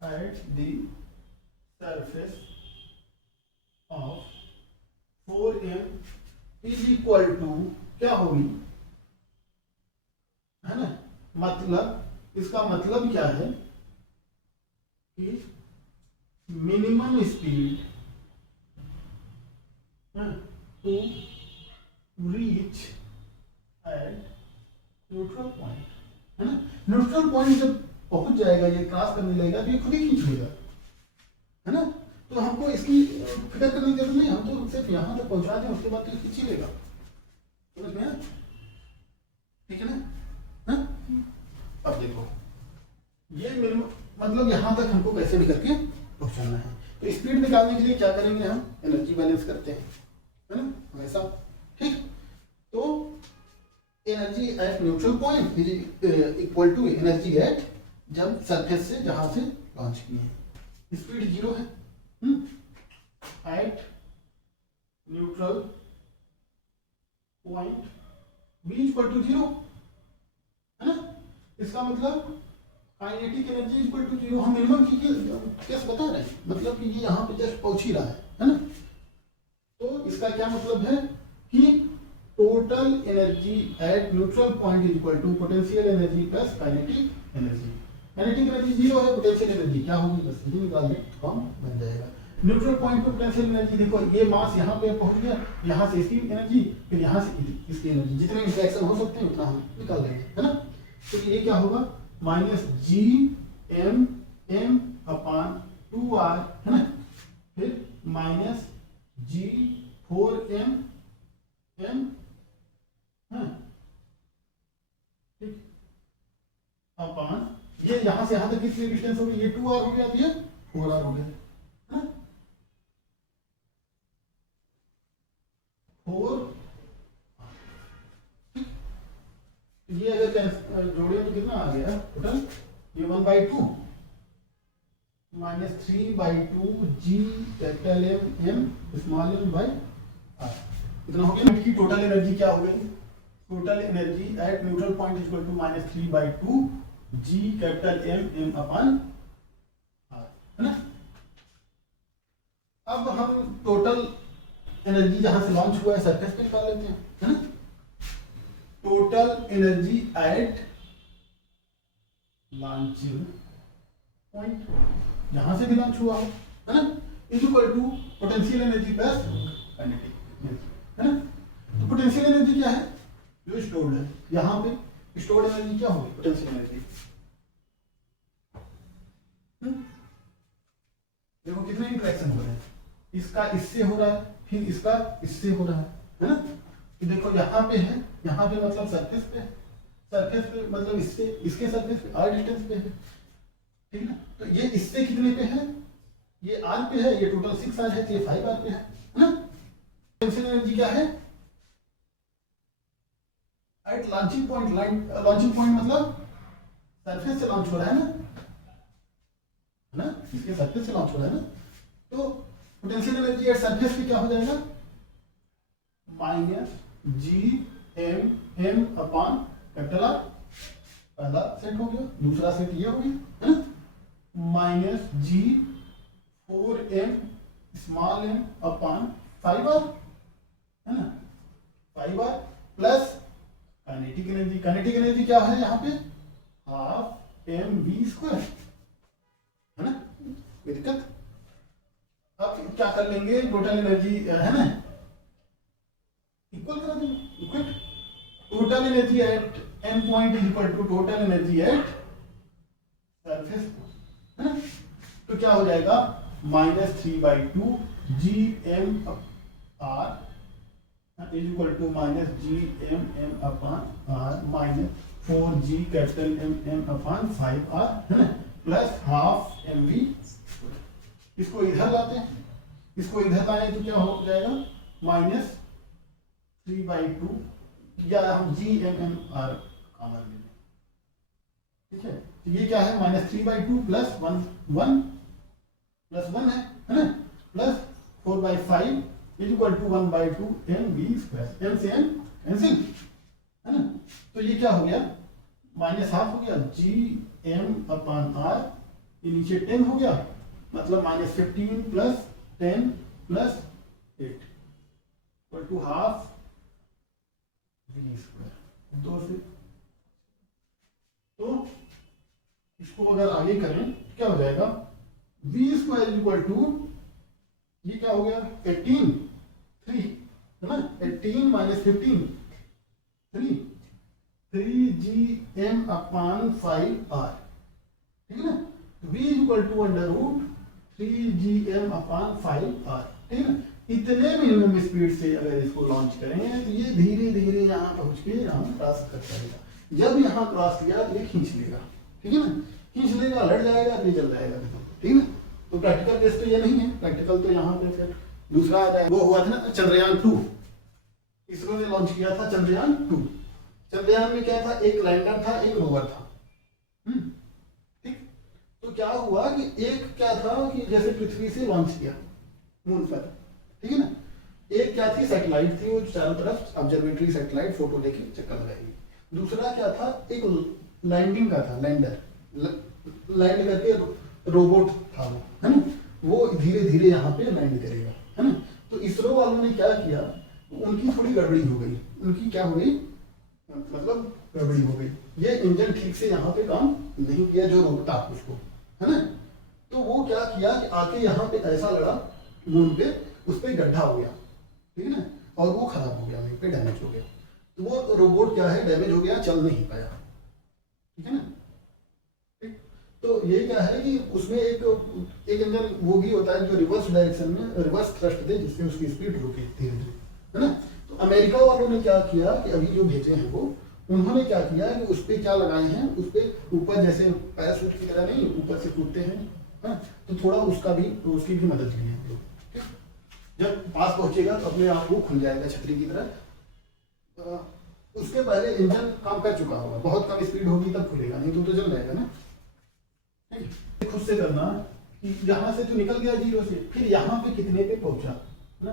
at the surface of 4m is equal to क्या होगी, है ना। मतलब इसका मतलब क्या है कि minimum speed to reach at neutral point, है ना। न्यूट्रल पॉइंट जब पहुंच जाएगा, ये क्रॉस करने लगेगा तो ये खुद ही खींच लेगा, है ना। तो हमको इसकी फिक्र करने की जरूरत नहीं, हम तो सिर्फ यहां तक पहुंचा दें, उसके बाद तो खींच ही लेगा, समझ में आया, ठीक है ना। अब देखो ये मिनिमम मतलब यहां तक हमको कैसे भी करके पहुंचाना है। तो स्पीड निकालने के लिए क्या करेंगे, हम एनर्जी बैलेंस करते हैं, है ना, हमेशा, ठीक। तो energy at neutral point is equal to energy at जब सरफेस से जहां से लॉन्च किए हैं, स्पीड 0 है, at neutral point be equal to 0, है ना। इसका मतलब काइनेटिक एनर्जी इक्वल टू 0, हम मिनिमम की केस बता रहे हैं, मतलब कि ये यहाँ पे जस्ट पहुंच ही रहा है ना। तो इसका क्या मतलब है कि total energy at neutral point is equal to potential energy plus kinetic energy. Kinetic energy 0 है, पोटेंशियल एनर्जी क्या होगी, बस ये निकाल दें, फॉर्म बन जाएगा। न्यूट्रल पॉइंट पे पोटेंशियल एनर्जी देखो, ये मास यहाँ पे पहुंच गया, यहाँ से इसकी एनर्जी, फिर यहाँ से इसकी एनर्जी, जितने इंटरेक्शन हो सकते हैं उतना हम निकाल देंगे, है ना। तो ये क्या होगा, माइनस जी एम एम अपान 2r, है ना, फिर माइनस जी 4m m, ठीक, अपान ये यहां से यहां तक कितनी डिस्टेंस हो गई, ये 2r हो गया, तो ये 4r हो गया, है ना। 4, ये अगर जोड़े तो कितना आ गया टोटल, ये 1/2 minus 3/2 G capital M M small M by R, इतना हो गया। की टोटल एनर्जी क्या हो गई, total energy at neutral point equal to minus 3/2 G capital M M upon R, है ना। अब हम टोटल एनर्जी जहां से लॉन्च हुआ है सरफेस पे निकाल लेते हैं, है ना। Total energy at launching point, जहां से भी लॉन्च हुआ है ना, is equal to potential energy plus kinetic energy, है ना। तो पोटेंशियल एनर्जी क्या है, जो स्टोर्ड है, यहां पे स्टोर्ड एनर्जी क्या होगी, पोटेंशियल एनर्जी। देखो कितने इंटरेक्शन हो रहे हैं, इसका इससे हो रहा है, फिर इसका इससे हो रहा है ना। तो देखो यहाँ पे है, यहाँ पे मतलब सरफेस पे, सरफेस पे मतलब इससे इसके सरफेस पे r डिस्टेंस पे है, ठीक है ना। तो ये इससे कितने पे है, ये r पे है, ये टोटल 6r है, तो ये 5r पे है ना। पोटेंशियल एनर्जी क्या है at launching point, launching point मतलब सरफेस से लॉन्च हो रहा है ना, इसके सरफेस से लॉन्च हो रहा है ना। तो पोटेंशियल एनर्जी एट सरफेस पे क्या हो जाएगा, minus G M M upon capital R, पहला सेट हो गया, दूसरा सेट ये हो गया, है ना, minus G 4m small M upon 5r, है ना, 5r plus kinetic energy, kinetic energy क्या है यहाँ पे, हाफ एम वी स्क्वायर, है ना, कोई दिक्कत। अब क्या कर लेंगे, टोटल एनर्जी है ना, इक्वल करा देंगे, equal total energy at N point is equal to total energy at surface, है ना। तो क्या हो जाएगा, minus 3/2 G M R is equal to minus G M M upon R minus 4g capital M M upon 5r, है ना, plus half M we. इसको इधर लाते हैं, इसको इधर लाए तो क्या हो जाएगा, माइनस 3/2, या हम G M M R common ले लें, ठीक है। तो ये क्या है, -3/2 प्लस 1 1 प्लस 1 है ना, plus 4/5 is equal to 1/2 mv²। m से n कैंसिल है ना। तो ये क्या हो गया, -½ हो गया gm/r, ये नीचे 10 हो गया, मतलब -15 plus 10 plus 8 equal to ½ v²। 2 से तो इसको अगर आगे करें क्या हो जाएगा, v² इक्वल टू, ये क्या हो गया 18 3 है ना, 18 - 15 3gm/5r, ठीक है ना। v इक्वल टू √3gm/5r, ठीक है ना। इतने मिनिमम स्पीड से अगर इसको लॉन्च करेंगे तो ये धीरे धीरे यहाँ पहुंच के यहाँ क्रॉस कर जाएगा। जब यहाँ क्रॉस किया तो ये खींच लेगा, ठीक है ना, खींच लेगा, लड़ जाएगा, ले चल जाएगा, ठीक है ना। तो प्रैक्टिकल केस तो ये नहीं है, प्रैक्टिकल तो यहाँ पे फिर दूसरा आ जाएगा। वो हुआ था ना चंद्रयान 2, इसरो ने लॉन्च किया था चंद्रयान 2। चंद्रयान में क्या था, एक लैंडर था, एक रोवर था, ठीक। तो क्या हुआ कि एक क्या था कि जैसे पृथ्वी से लॉन्च किया मून पर, ठीक है ना। एक क्या थी, सैटेलाइट थी, वो चारों तरफ ऑब्जर्वेटरी सैटेलाइट फोटो लेके चक्कर लगाएगी। दूसरा क्या था, एक लैंडिंग का था, लैंडर लैंड करके रोबोट था वो, है ना, वो धीरे धीरे यहाँ पे लैंड करेगा, है ना। तो इसरो वालों ने क्या किया, उनकी थोड़ी गड़बड़ी हो गई, उनकी क्या हो गई, मतलब गड़बड़ी हो गई, ये इंजन ठीक से यहाँ पे काम नहीं किया जो रोकता उसको, है ना। तो वो क्या किया कि आके यहाँ पे ऐसा लड़ा मून पे, उस पर गड्ढा हो गया, ठीक है ना, और वो खराब हो गया, वहीं पे डैमेज हो गया। तो वो रोबोट क्या है, डैमेज हो गया, चल नहीं पाया, ठीक है ना। तो ये क्या है कि उसमें एक इंजन वो भी होता है जो रिवर्स डायरेक्शन में रिवर्स थ्रस्ट दे, जिससे उसकी स्पीड रुके धीरे धीरे, है ना। तो अमेरिका वालों ने क्या किया कि अभी जो भेजे हैं वो, उन्होंने क्या किया कि उस पर क्या लगाए हैं, उस पर ऊपर जैसे पैराशूट की तरह नहीं ऊपर से कूदते हैं, है ना, तो थोड़ा उसका भी, तो उसकी भी मदद ली है लोग, ठीक। जब पास पहुंचेगा तो अपने आप वो खुल जाएगा छतरी की तरह। उसके पहले इंजन काम कर चुका होगा, बहुत कम स्पीड होगी तब खुलेगा, नहीं तो जल जाएगा ना। खुद से करना कि यहाँ से जो निकल गया 0 से, फिर यहाँ पे कितने पे पहुंचा ना,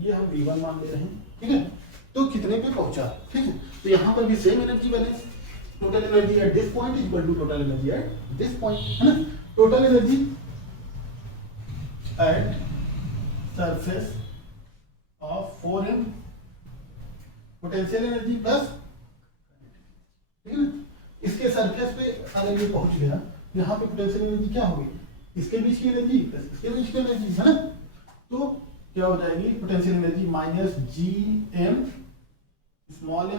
ये हम v1 मान ले रहे हैं, ठीक है। तो कितने पे पहुंचा, ठीक है। तो यहाँ पर भी same energy balance, total energy at this point equal to total energy at this point, है ना। Total energy at surface of 4m potential energy plus, ठीक है ना। इसके सरफेस पे अगर ये पहुंच गया, यहाँ पे पोटेंशियल एनर्जी क्या होगी, इसके बीच की एनर्जी प्लस इसके बीच की एनर्जी, है ना। तो क्या हो जाएगी, potential energy -gm small m,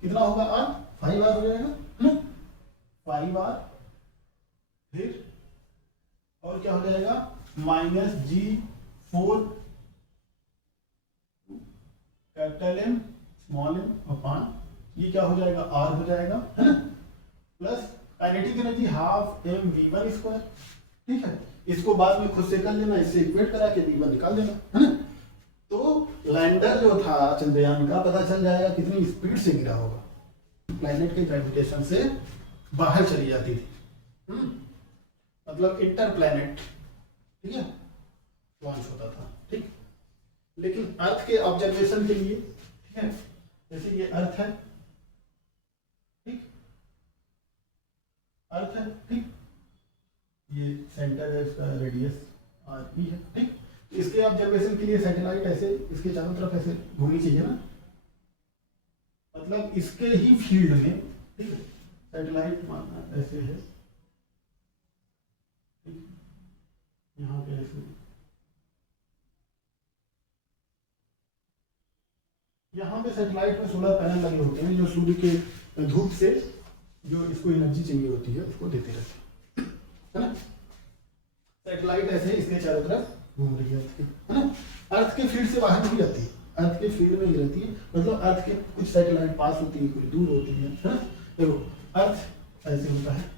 कितना होगा r, 5r हो जाएगा, है ना, 5r। फिर और क्या हो जाएगा, -g4 capital M small m upon, ये क्या हो जाएगा, r हो जाएगा, है ना, प्लस काइनेटिक एनर्जी ½ mv1², ठीक है। इसको बाद में खुद से कर लेना, इससे इक्वेट करा के v1 निकाल लेना, है ना। तो लैंडर जो था चंद्रयान का, पता चल जाएगा कितनी स्पीड से गिरा होगा, प्लैनेट के ग्रेविटेशन से बाहर चली जाती थी, मतलब इंटर प्लैनेट, ठीक है, लॉन्च होता था, ठीक। लेकिन अर्थ के ऑब्जर्वेशन के लिए, ठीक है, जैसे ये अर्थ है, ठीक, अर्थ है, ठीक, ये सेंटर है, इसका रेडियस r है, ठीक। इसके ऑब्जर्वेशन के लिए सैटेलाइट ऐसे इसके चारों तरफ ऐसे घूमनी चाहिए ना, मतलब इसके ही फील्ड में, ठीक है, सैटेलाइट मानना ऐसे है, ठीक, यहाँ पे ऐसे, यहाँ पे सैटेलाइट में सोलर पैनल लगे होते हैं जो सूर्य के धूप से जो इसको एनर्जी चाहिए होती है उसको देते रहते हैं, है ना। सैटेलाइट ऐसे इसके चारों तरफ घूम रही है, है ना। अर्थ के फील्ड से बाहर नहीं जाती, अर्थ के फील्ड में ही रहती है, मतलब अर्थ के कुछ सैटेलाइट पास होती है, कुछ दूर होती है ना। देखो अर्थ ऐसे होता है,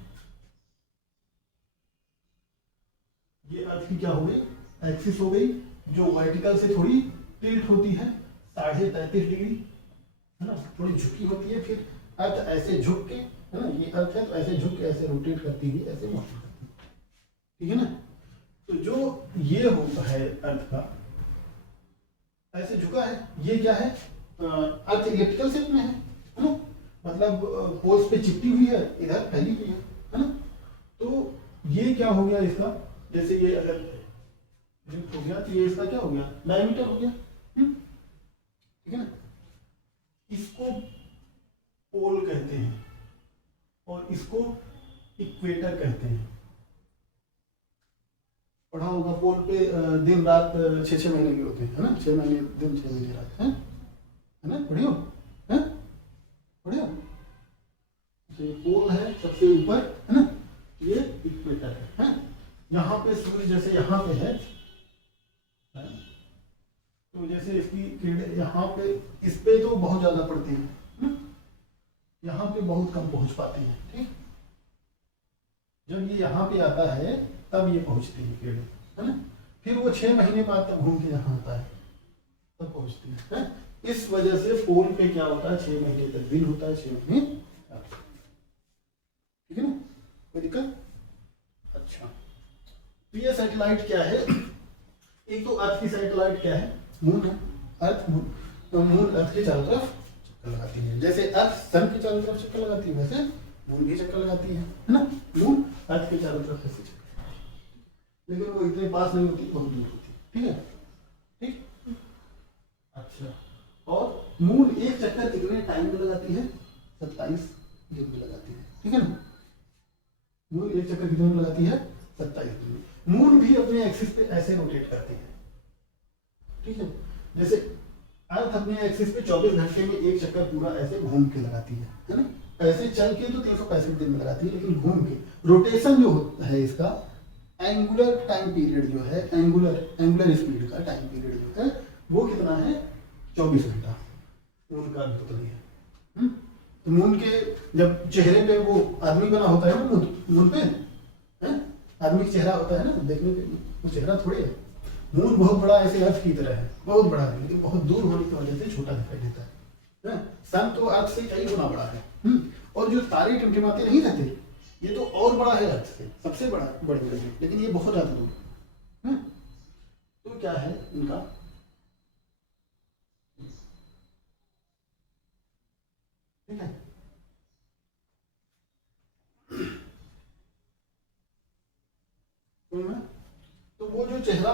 ये अर्थ की क्या हो गई, एक्सिस हो गई, जो वर्टिकल से थोड़ी टिल्ट होती है 33.5 डिग्री, है ना, थोड़ी झुकी होती है। फिर अर्थ ऐसे झुक के, है ना, ये अर्थ है तो ऐसे झुक के ऐसे रोटेट करती हुई ऐसे मोशन करती है, ठीक है ना। तो जो ये होता है अर्थ का ऐसे झुका है, ये क्या है, अर्थ इलेक्ट्रिकल शेप में है ना, मतलब पोल्स पे चिपटी हुई है, इधर फैली हुई है ना। तो ये क्या हो गया इसका, जैसे ये अगर हो गया तो ये इसका क्या हो गया, डायमीटर हो गया, ठीक है ना। इसको पोल कहते हैं और इसको इक्वेटर कहते हैं। पढ़ा होगा पोल पे दिन रात 6-6 महीने के होते हैं, है ना, 6 महीने दिन 6 महीने रात, है ना, पढ़ियो, है पढ़ियो। ये पोल है सबसे ऊपर, है ना, ये इक्वेटर है। यहाँ पे सूर्य जैसे यहाँ पे है, तो जैसे इसकी किरणें यहाँ पे इस पे तो बहुत ज्यादा पड़ती है, यहाँ पे बहुत कम पहुंच पाती है, ठीक। जब ये यहाँ पे आता है तब ये पहुंचती है किरणें, है ना, फिर वो 6 महीने बाद तब घूम के यहाँ आता है तब पहुंचती है। इस वजह से पोल पे क्या होता है, 6 महीने तक दिन होता है, 6 महीने, ठीक है ना, कोई दिक्कत। अच्छा, तो ये सैटेलाइट क्या है, एक तो अर्थ की सैटेलाइट क्या है, मून है, अर्थ मून, तो मून अर्थ के चारों तरफ चक्कर लगाती है, जैसे अर्थ सन के चारों तरफ चक्कर लगाती है वैसे मून भी चक्कर लगाती है ना। मून अर्थ के चारों तरफ ऐसे चक्कर, लेकिन वो इतने पास नहीं होती, बहुत दूर होती, ठीक है, ठीक। अच्छा, और मून एक चक्कर कितने टाइम में लगाती है, 27 दिन में लगाती है, ठीक है ना। मून एक चक्कर कितने में लगाती है, 27 दिन में। मून भी अपने एक्सिस पे ऐसे रोटेट करती है, ठीक है, जैसे अर्थ अपने एक्सिस पे 24 घंटे में एक चक्कर पूरा ऐसे घूम के लगाती है ना। ऐसे चल के तो 365 दिन में लगाती है, लेकिन घूम के रोटेशन जो है इसका एंगुलर टाइम पीरियड जो है, एंगुलर स्पीड का टाइम पीरियड जो है वो कितना है, 24 घंटा मून का अद्भुत है। तो मून के जब चेहरे पे वो आदमी बना होता है ना, मून पे आदमी का चेहरा होता है ना, देखने पे वो चेहरा थोड़े है। मून बहुत बड़ा ऐसे अर्थ की तरह है, बहुत बड़ा है, लेकिन बहुत दूर होने की वजह से छोटा दिखाई देता है। सन तो अर्थ से कई गुना बड़ा है, और जो तारे टिमटिमाते नहीं रहते, ये तो और बड़ा है अर्थ से, सबसे बड़ा, बड़े बड़े, लेकिन ये बहुत ज्यादा दूर है। तो क्या है इनका, ठीक है, तो वो जो चेहरा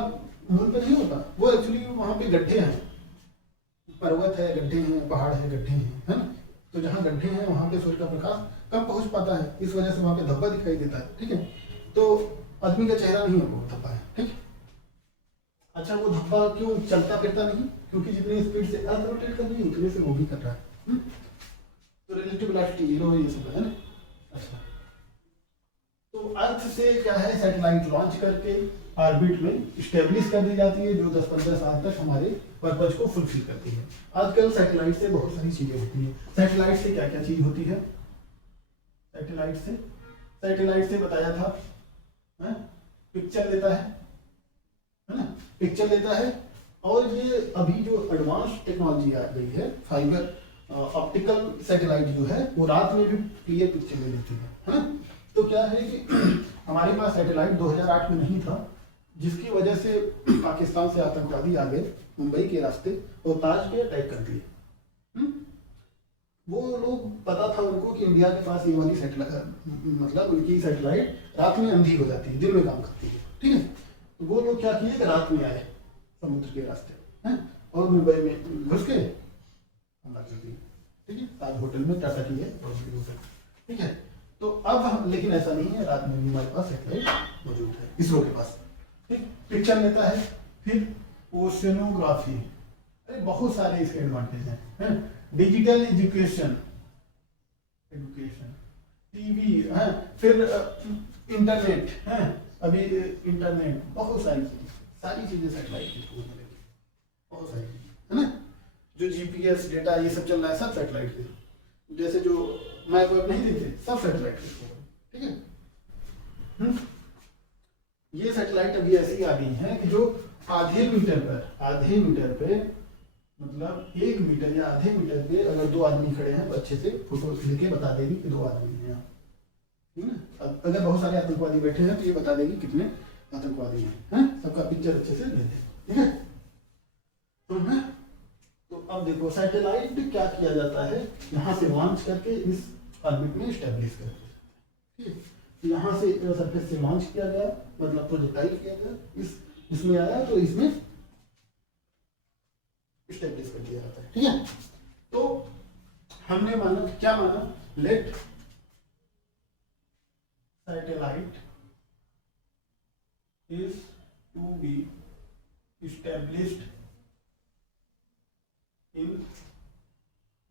मून पे नहीं होता, वो एक्चुअली वहां पे गड्ढे हैं, पर्वत है, गड्ढे हैं, पहाड़ है, गड्ढे हैं, है ना। तो जहाँ गड्ढे हैं वहां पे सूर्य का प्रकाश कम पहुंच पाता है, इस वजह से वहां पे धब्बा दिखाई देता है, ठीक है। तो आदमी का चेहरा नहीं है, वो धब्बा है, ठीक। अच्छा, वो धब्बा क्यों, चलता फिरता नहीं, क्योंकि जितनी स्पीड से अर्थ रोटेट कर रही है उतने से वो भी कर रहा है। तो रिलेटिव वेलोसिटी 0 ये सब है ना। अच्छा, तो अर्थ से क्या है, सैटेलाइट लॉन्च करके ऑर्बिट में स्टेब्लिश कर दी जाती है, जो 10-15 साल तक हमारे पर्पज को फुलफिल करती है। आजकल सैटेलाइट से बहुत सारी चीजें होती हैं। सैटेलाइट से क्या क्या चीज होती है, सैटेलाइट से बताया था, पिक्चर लेता है ना, पिक्चर लेता है। और ये अभी जो एडवांस टेक्नोलॉजी आ गई है, फाइबर ऑप्टिकल सैटेलाइट जो है, वो रात में भी क्लियर पिक्चर ले लेती है ना। तो क्या है कि हमारे पास सैटेलाइट 2008 में नहीं था, जिसकी वजह से पाकिस्तान से आतंकवादी आ गए मुंबई के रास्ते और ताज पे अटैक कर दिए। वो लोग पता था उनको कि इंडिया के पास ये वाली सैटेलाइट, मतलब उनकी सैटेलाइट रात में अंधी हो जाती है, दिन में काम करती है, ठीक है। तो वो लोग क्या किए कि रात में आए समुद्र के रास्ते हैं और मुंबई में घुस के हमला कर दिया, ठीक है। ताज होटल में टाटा की है, ठीक है। तो अब हम, लेकिन ऐसा नहीं है, रात में भी हमारे पास सैटेलाइट मौजूद है, इसरो के पास, ठीक। पिक्चर लेता है, फिर ओशियनोग्राफी, अरे बहुत सारे इसके एडवांटेज हैं। डिजिटल एजुकेशन, टीवी है, फिर इंटरनेट है, अभी इंटरनेट, बहुत सारी चीजें सैटेलाइट के थ्रू मिलेगी, बहुत सारी, है ना। जो जीपीएस डेटा ये सब चल रहा है, सब सैटेलाइट के, जैसे जो मैप वेब नहीं देते, सब सैटेलाइट के थ्रू, ठीक है। ये सैटेलाइट अभी ऐसी आ गई है कि जो आधे मीटर पे मतलब 1 मीटर या आधे मीटर पे अगर 2 आदमी खड़े हैं तो अच्छे से फोटो लेके बता देगी कि 2 आदमी हैं यहाँ, ठीक है ना। अगर बहुत सारे आतंकवादी बैठे हैं तो ये बता देगी कितने आतंकवादी हैं, सबका पिक्चर अच्छे से दे दे, ठीक है। तो अब देखो सैटेलाइट क्या किया जाता है, यहाँ से लॉन्च करके इस ऑर्बिट में स्टेब्लिश करके, ठीक है। तो यहाँ से सरफेस से लॉन्च किया गया, मतलब प्रोजेक्टाइल किया गया, इसमें आया तो इसमें स्टेब्लिश कर दिया जाता है, ठीक है। तो हमने माना, क्या माना, let satellite is to be established in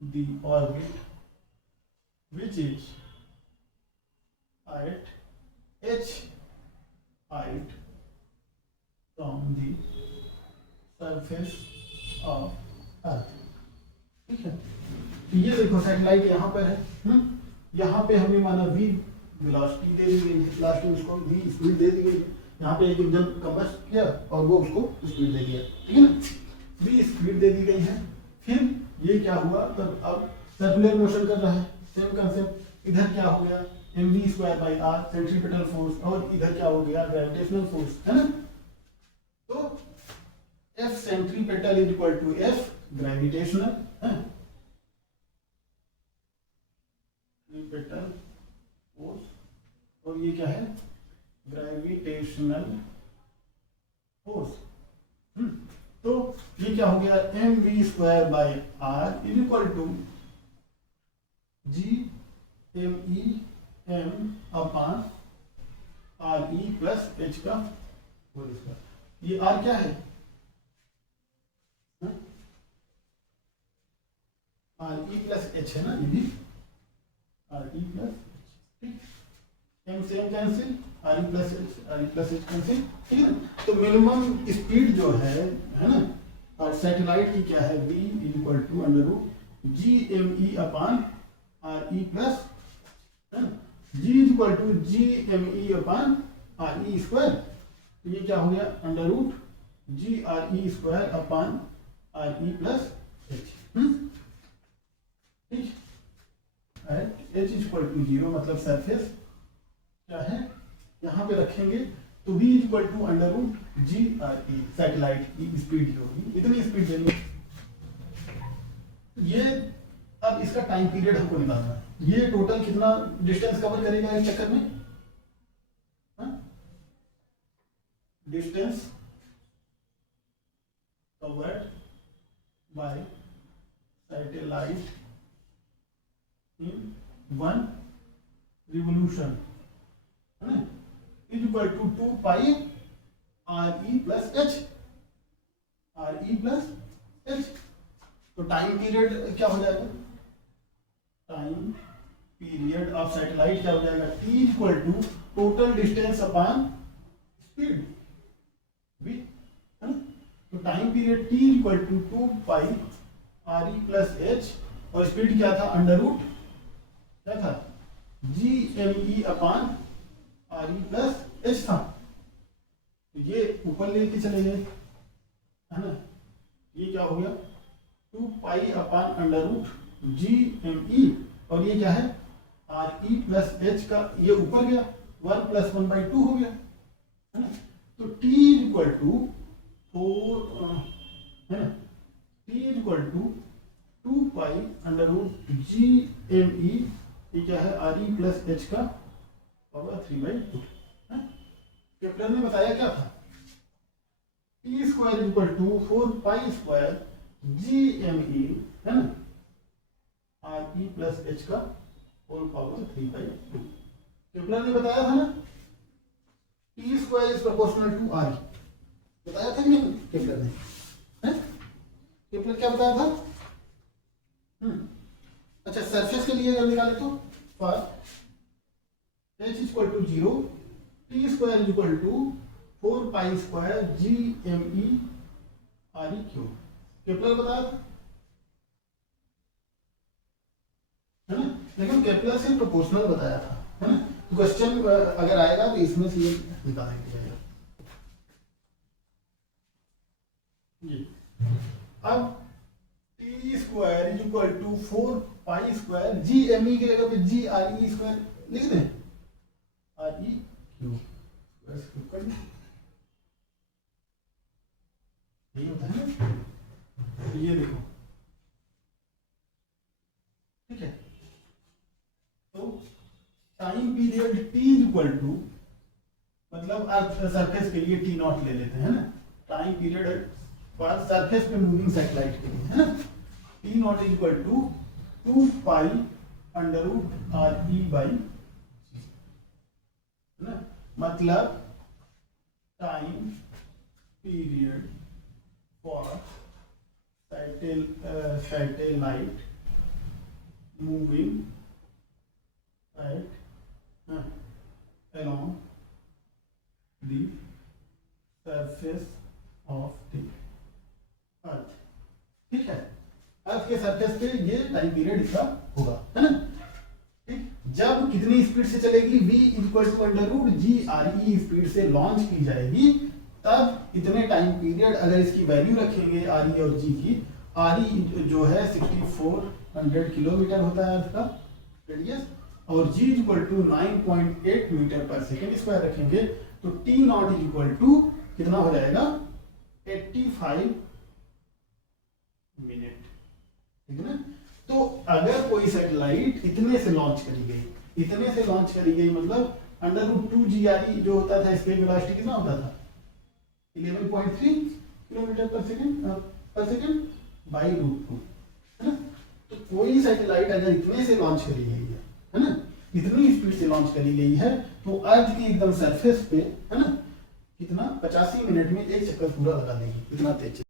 the orbit which is at h height from the surface of earth, ठीक है। ये देखो सैटेलाइट यहाँ पर है, यहाँ पे हमने माना v वेलोसिटी दे दी गई, लास्ट में उसको v स्पीड दे दी गई, यहाँ पे एक इंजन कंबस्ट किया और वो उसको स्पीड दे दिया, ठीक है ना, v स्पीड दे दी गई है। फिर ये क्या हुआ, तब अब सर्कुलर मोशन कर रहा है, सेम कंसेप्ट। इधर क्या हो गया, mv²r सेंट्रीपिटल फोर्स, और इधर क्या हो गया, ग्रेविटेशनल फोर्स, है ना। तो F centripetal is equal to F gravitational, centripetal force, और ये क्या है, ग्रेविटेशनल फोर्स। तो ये क्या हो गया, mv²/r is equal to GMEm upon RE plus h का होल स्क्वायर। ये r क्या है, RE प्लस h है ना, ये भी RE प्लस h, ठीक। m से m cancel, RE plus h cancel, ठीक है। तो मिनिमम स्पीड जो है ना, और सैटेलाइट की क्या है, v is equal to √GME upon RE plus, g is equal to GME upon RE square. तो ये क्या हो गया, √GRE² upon RE plus h, ठीक। h इज इक्वल टू 0, मतलब सरफेस क्या है, यहाँ पे रखेंगे तो v is equal to √GRE, satellite की स्पीड जो होगी, इतनी स्पीड देनी। ये अब इसका टाइम पीरियड हमको निकालना है, ये टोटल कितना डिस्टेंस कवर करेगा इस चक्कर में, distance covered by satellite in 1 revolution is equal to 2 pi RE plus h, RE plus h। तो टाइम पीरियड क्या हो जाएगा, टाइम पीरियड ऑफ सैटेलाइट क्या हो जाएगा, t equal to total distance upon speed v, है ना। तो time period t equal to 2 pi RE plus h, और स्पीड क्या था, क्या था, GME upon RE plus h था। तो ये ऊपर लेके चले गए, है ना, ये क्या हो गया, 2 पाई अपॉन √GME, और ये क्या है, RE प्लस h का, ये ऊपर गया 1 + 1/2 हो गया, है ना। तो t इक्वल टू 4, है ना, t equal to 2 pi √GME, ये क्या है, RE प्लस h का पावर 3/2। केप्लर ने बताया क्या था, t² equal to 4 pi square GME, है ना, RE प्लस h का होल पावर 3/2। केप्लर ने बताया था ना, t² is proportional to RE, बताया था कि नहीं केप्लर ने, है? केप्लर क्या बताया था, अच्छा सरफेस के लिए निकाले तो for h equal to 0, t² equal to 4 pi square GME RE cube, Kepler बताया था, है ना। लेकिन केप्लर से प्रोपोर्शनल बताया था, है ना। क्वेश्चन अगर आएगा तो इसमें से ये निकाल दिया जाएगा। अब square is equal to 4 pi square G M E की जगह पे जी आर ई स्क्वायर लिख दें, आर ई क्यू स्क्वायर कर दें, यही होता है ना। तो ये देखो, ठीक है। तो time period T is equal to, मतलब अर्थ सरफेस के लिए टी नॉट ले लेते हैं ना, टाइम पीरियड पर सरफेस पे मूविंग सैटेलाइट के लिए है ना, T naught is equal to 2 pi under root R E by G, है ना। मतलब time period for satellite moving at along the surface of the earth, ठीक है। अर्थ के सरफेस पे ये टाइम पीरियड इसका होगा, है ना, ठीक। जब कितनी स्पीड से चलेगी, v equal to under root G R E speed से लॉन्च की जाएगी, तब इतने टाइम पीरियड अगर इसकी वैल्यू रखेंगे आर ई और जी की, आर ई जो है 6400 किलोमीटर होता है अर्थ का रेडियस, और g इक्वल टू 9.8 मीटर पर सेकेंड स्क्वायर रखेंगे, तो t naught is equal to कितना हो जाएगा 85 मिनट, ठीक है ना। तो अगर कोई सैटेलाइट इतने से लॉन्च करी गई, इतने से लॉन्च करी गई, मतलब अंडर रूट 2 जी आर ई जो होता था, स्केल वेलोसिटी कितना होता था 11.3 किलोमीटर पर सेकेंड बाई रूट 2, है ना। तो कोई सैटेलाइट अगर इतने से लॉन्च करी गई है ना, इतनी स्पीड से लॉन्च करी गई है, तो अर्थ की एकदम सरफेस पे, है ना, कितना 85 मिनट में एक चक्कर पूरा लगा देगी, इतना तेज।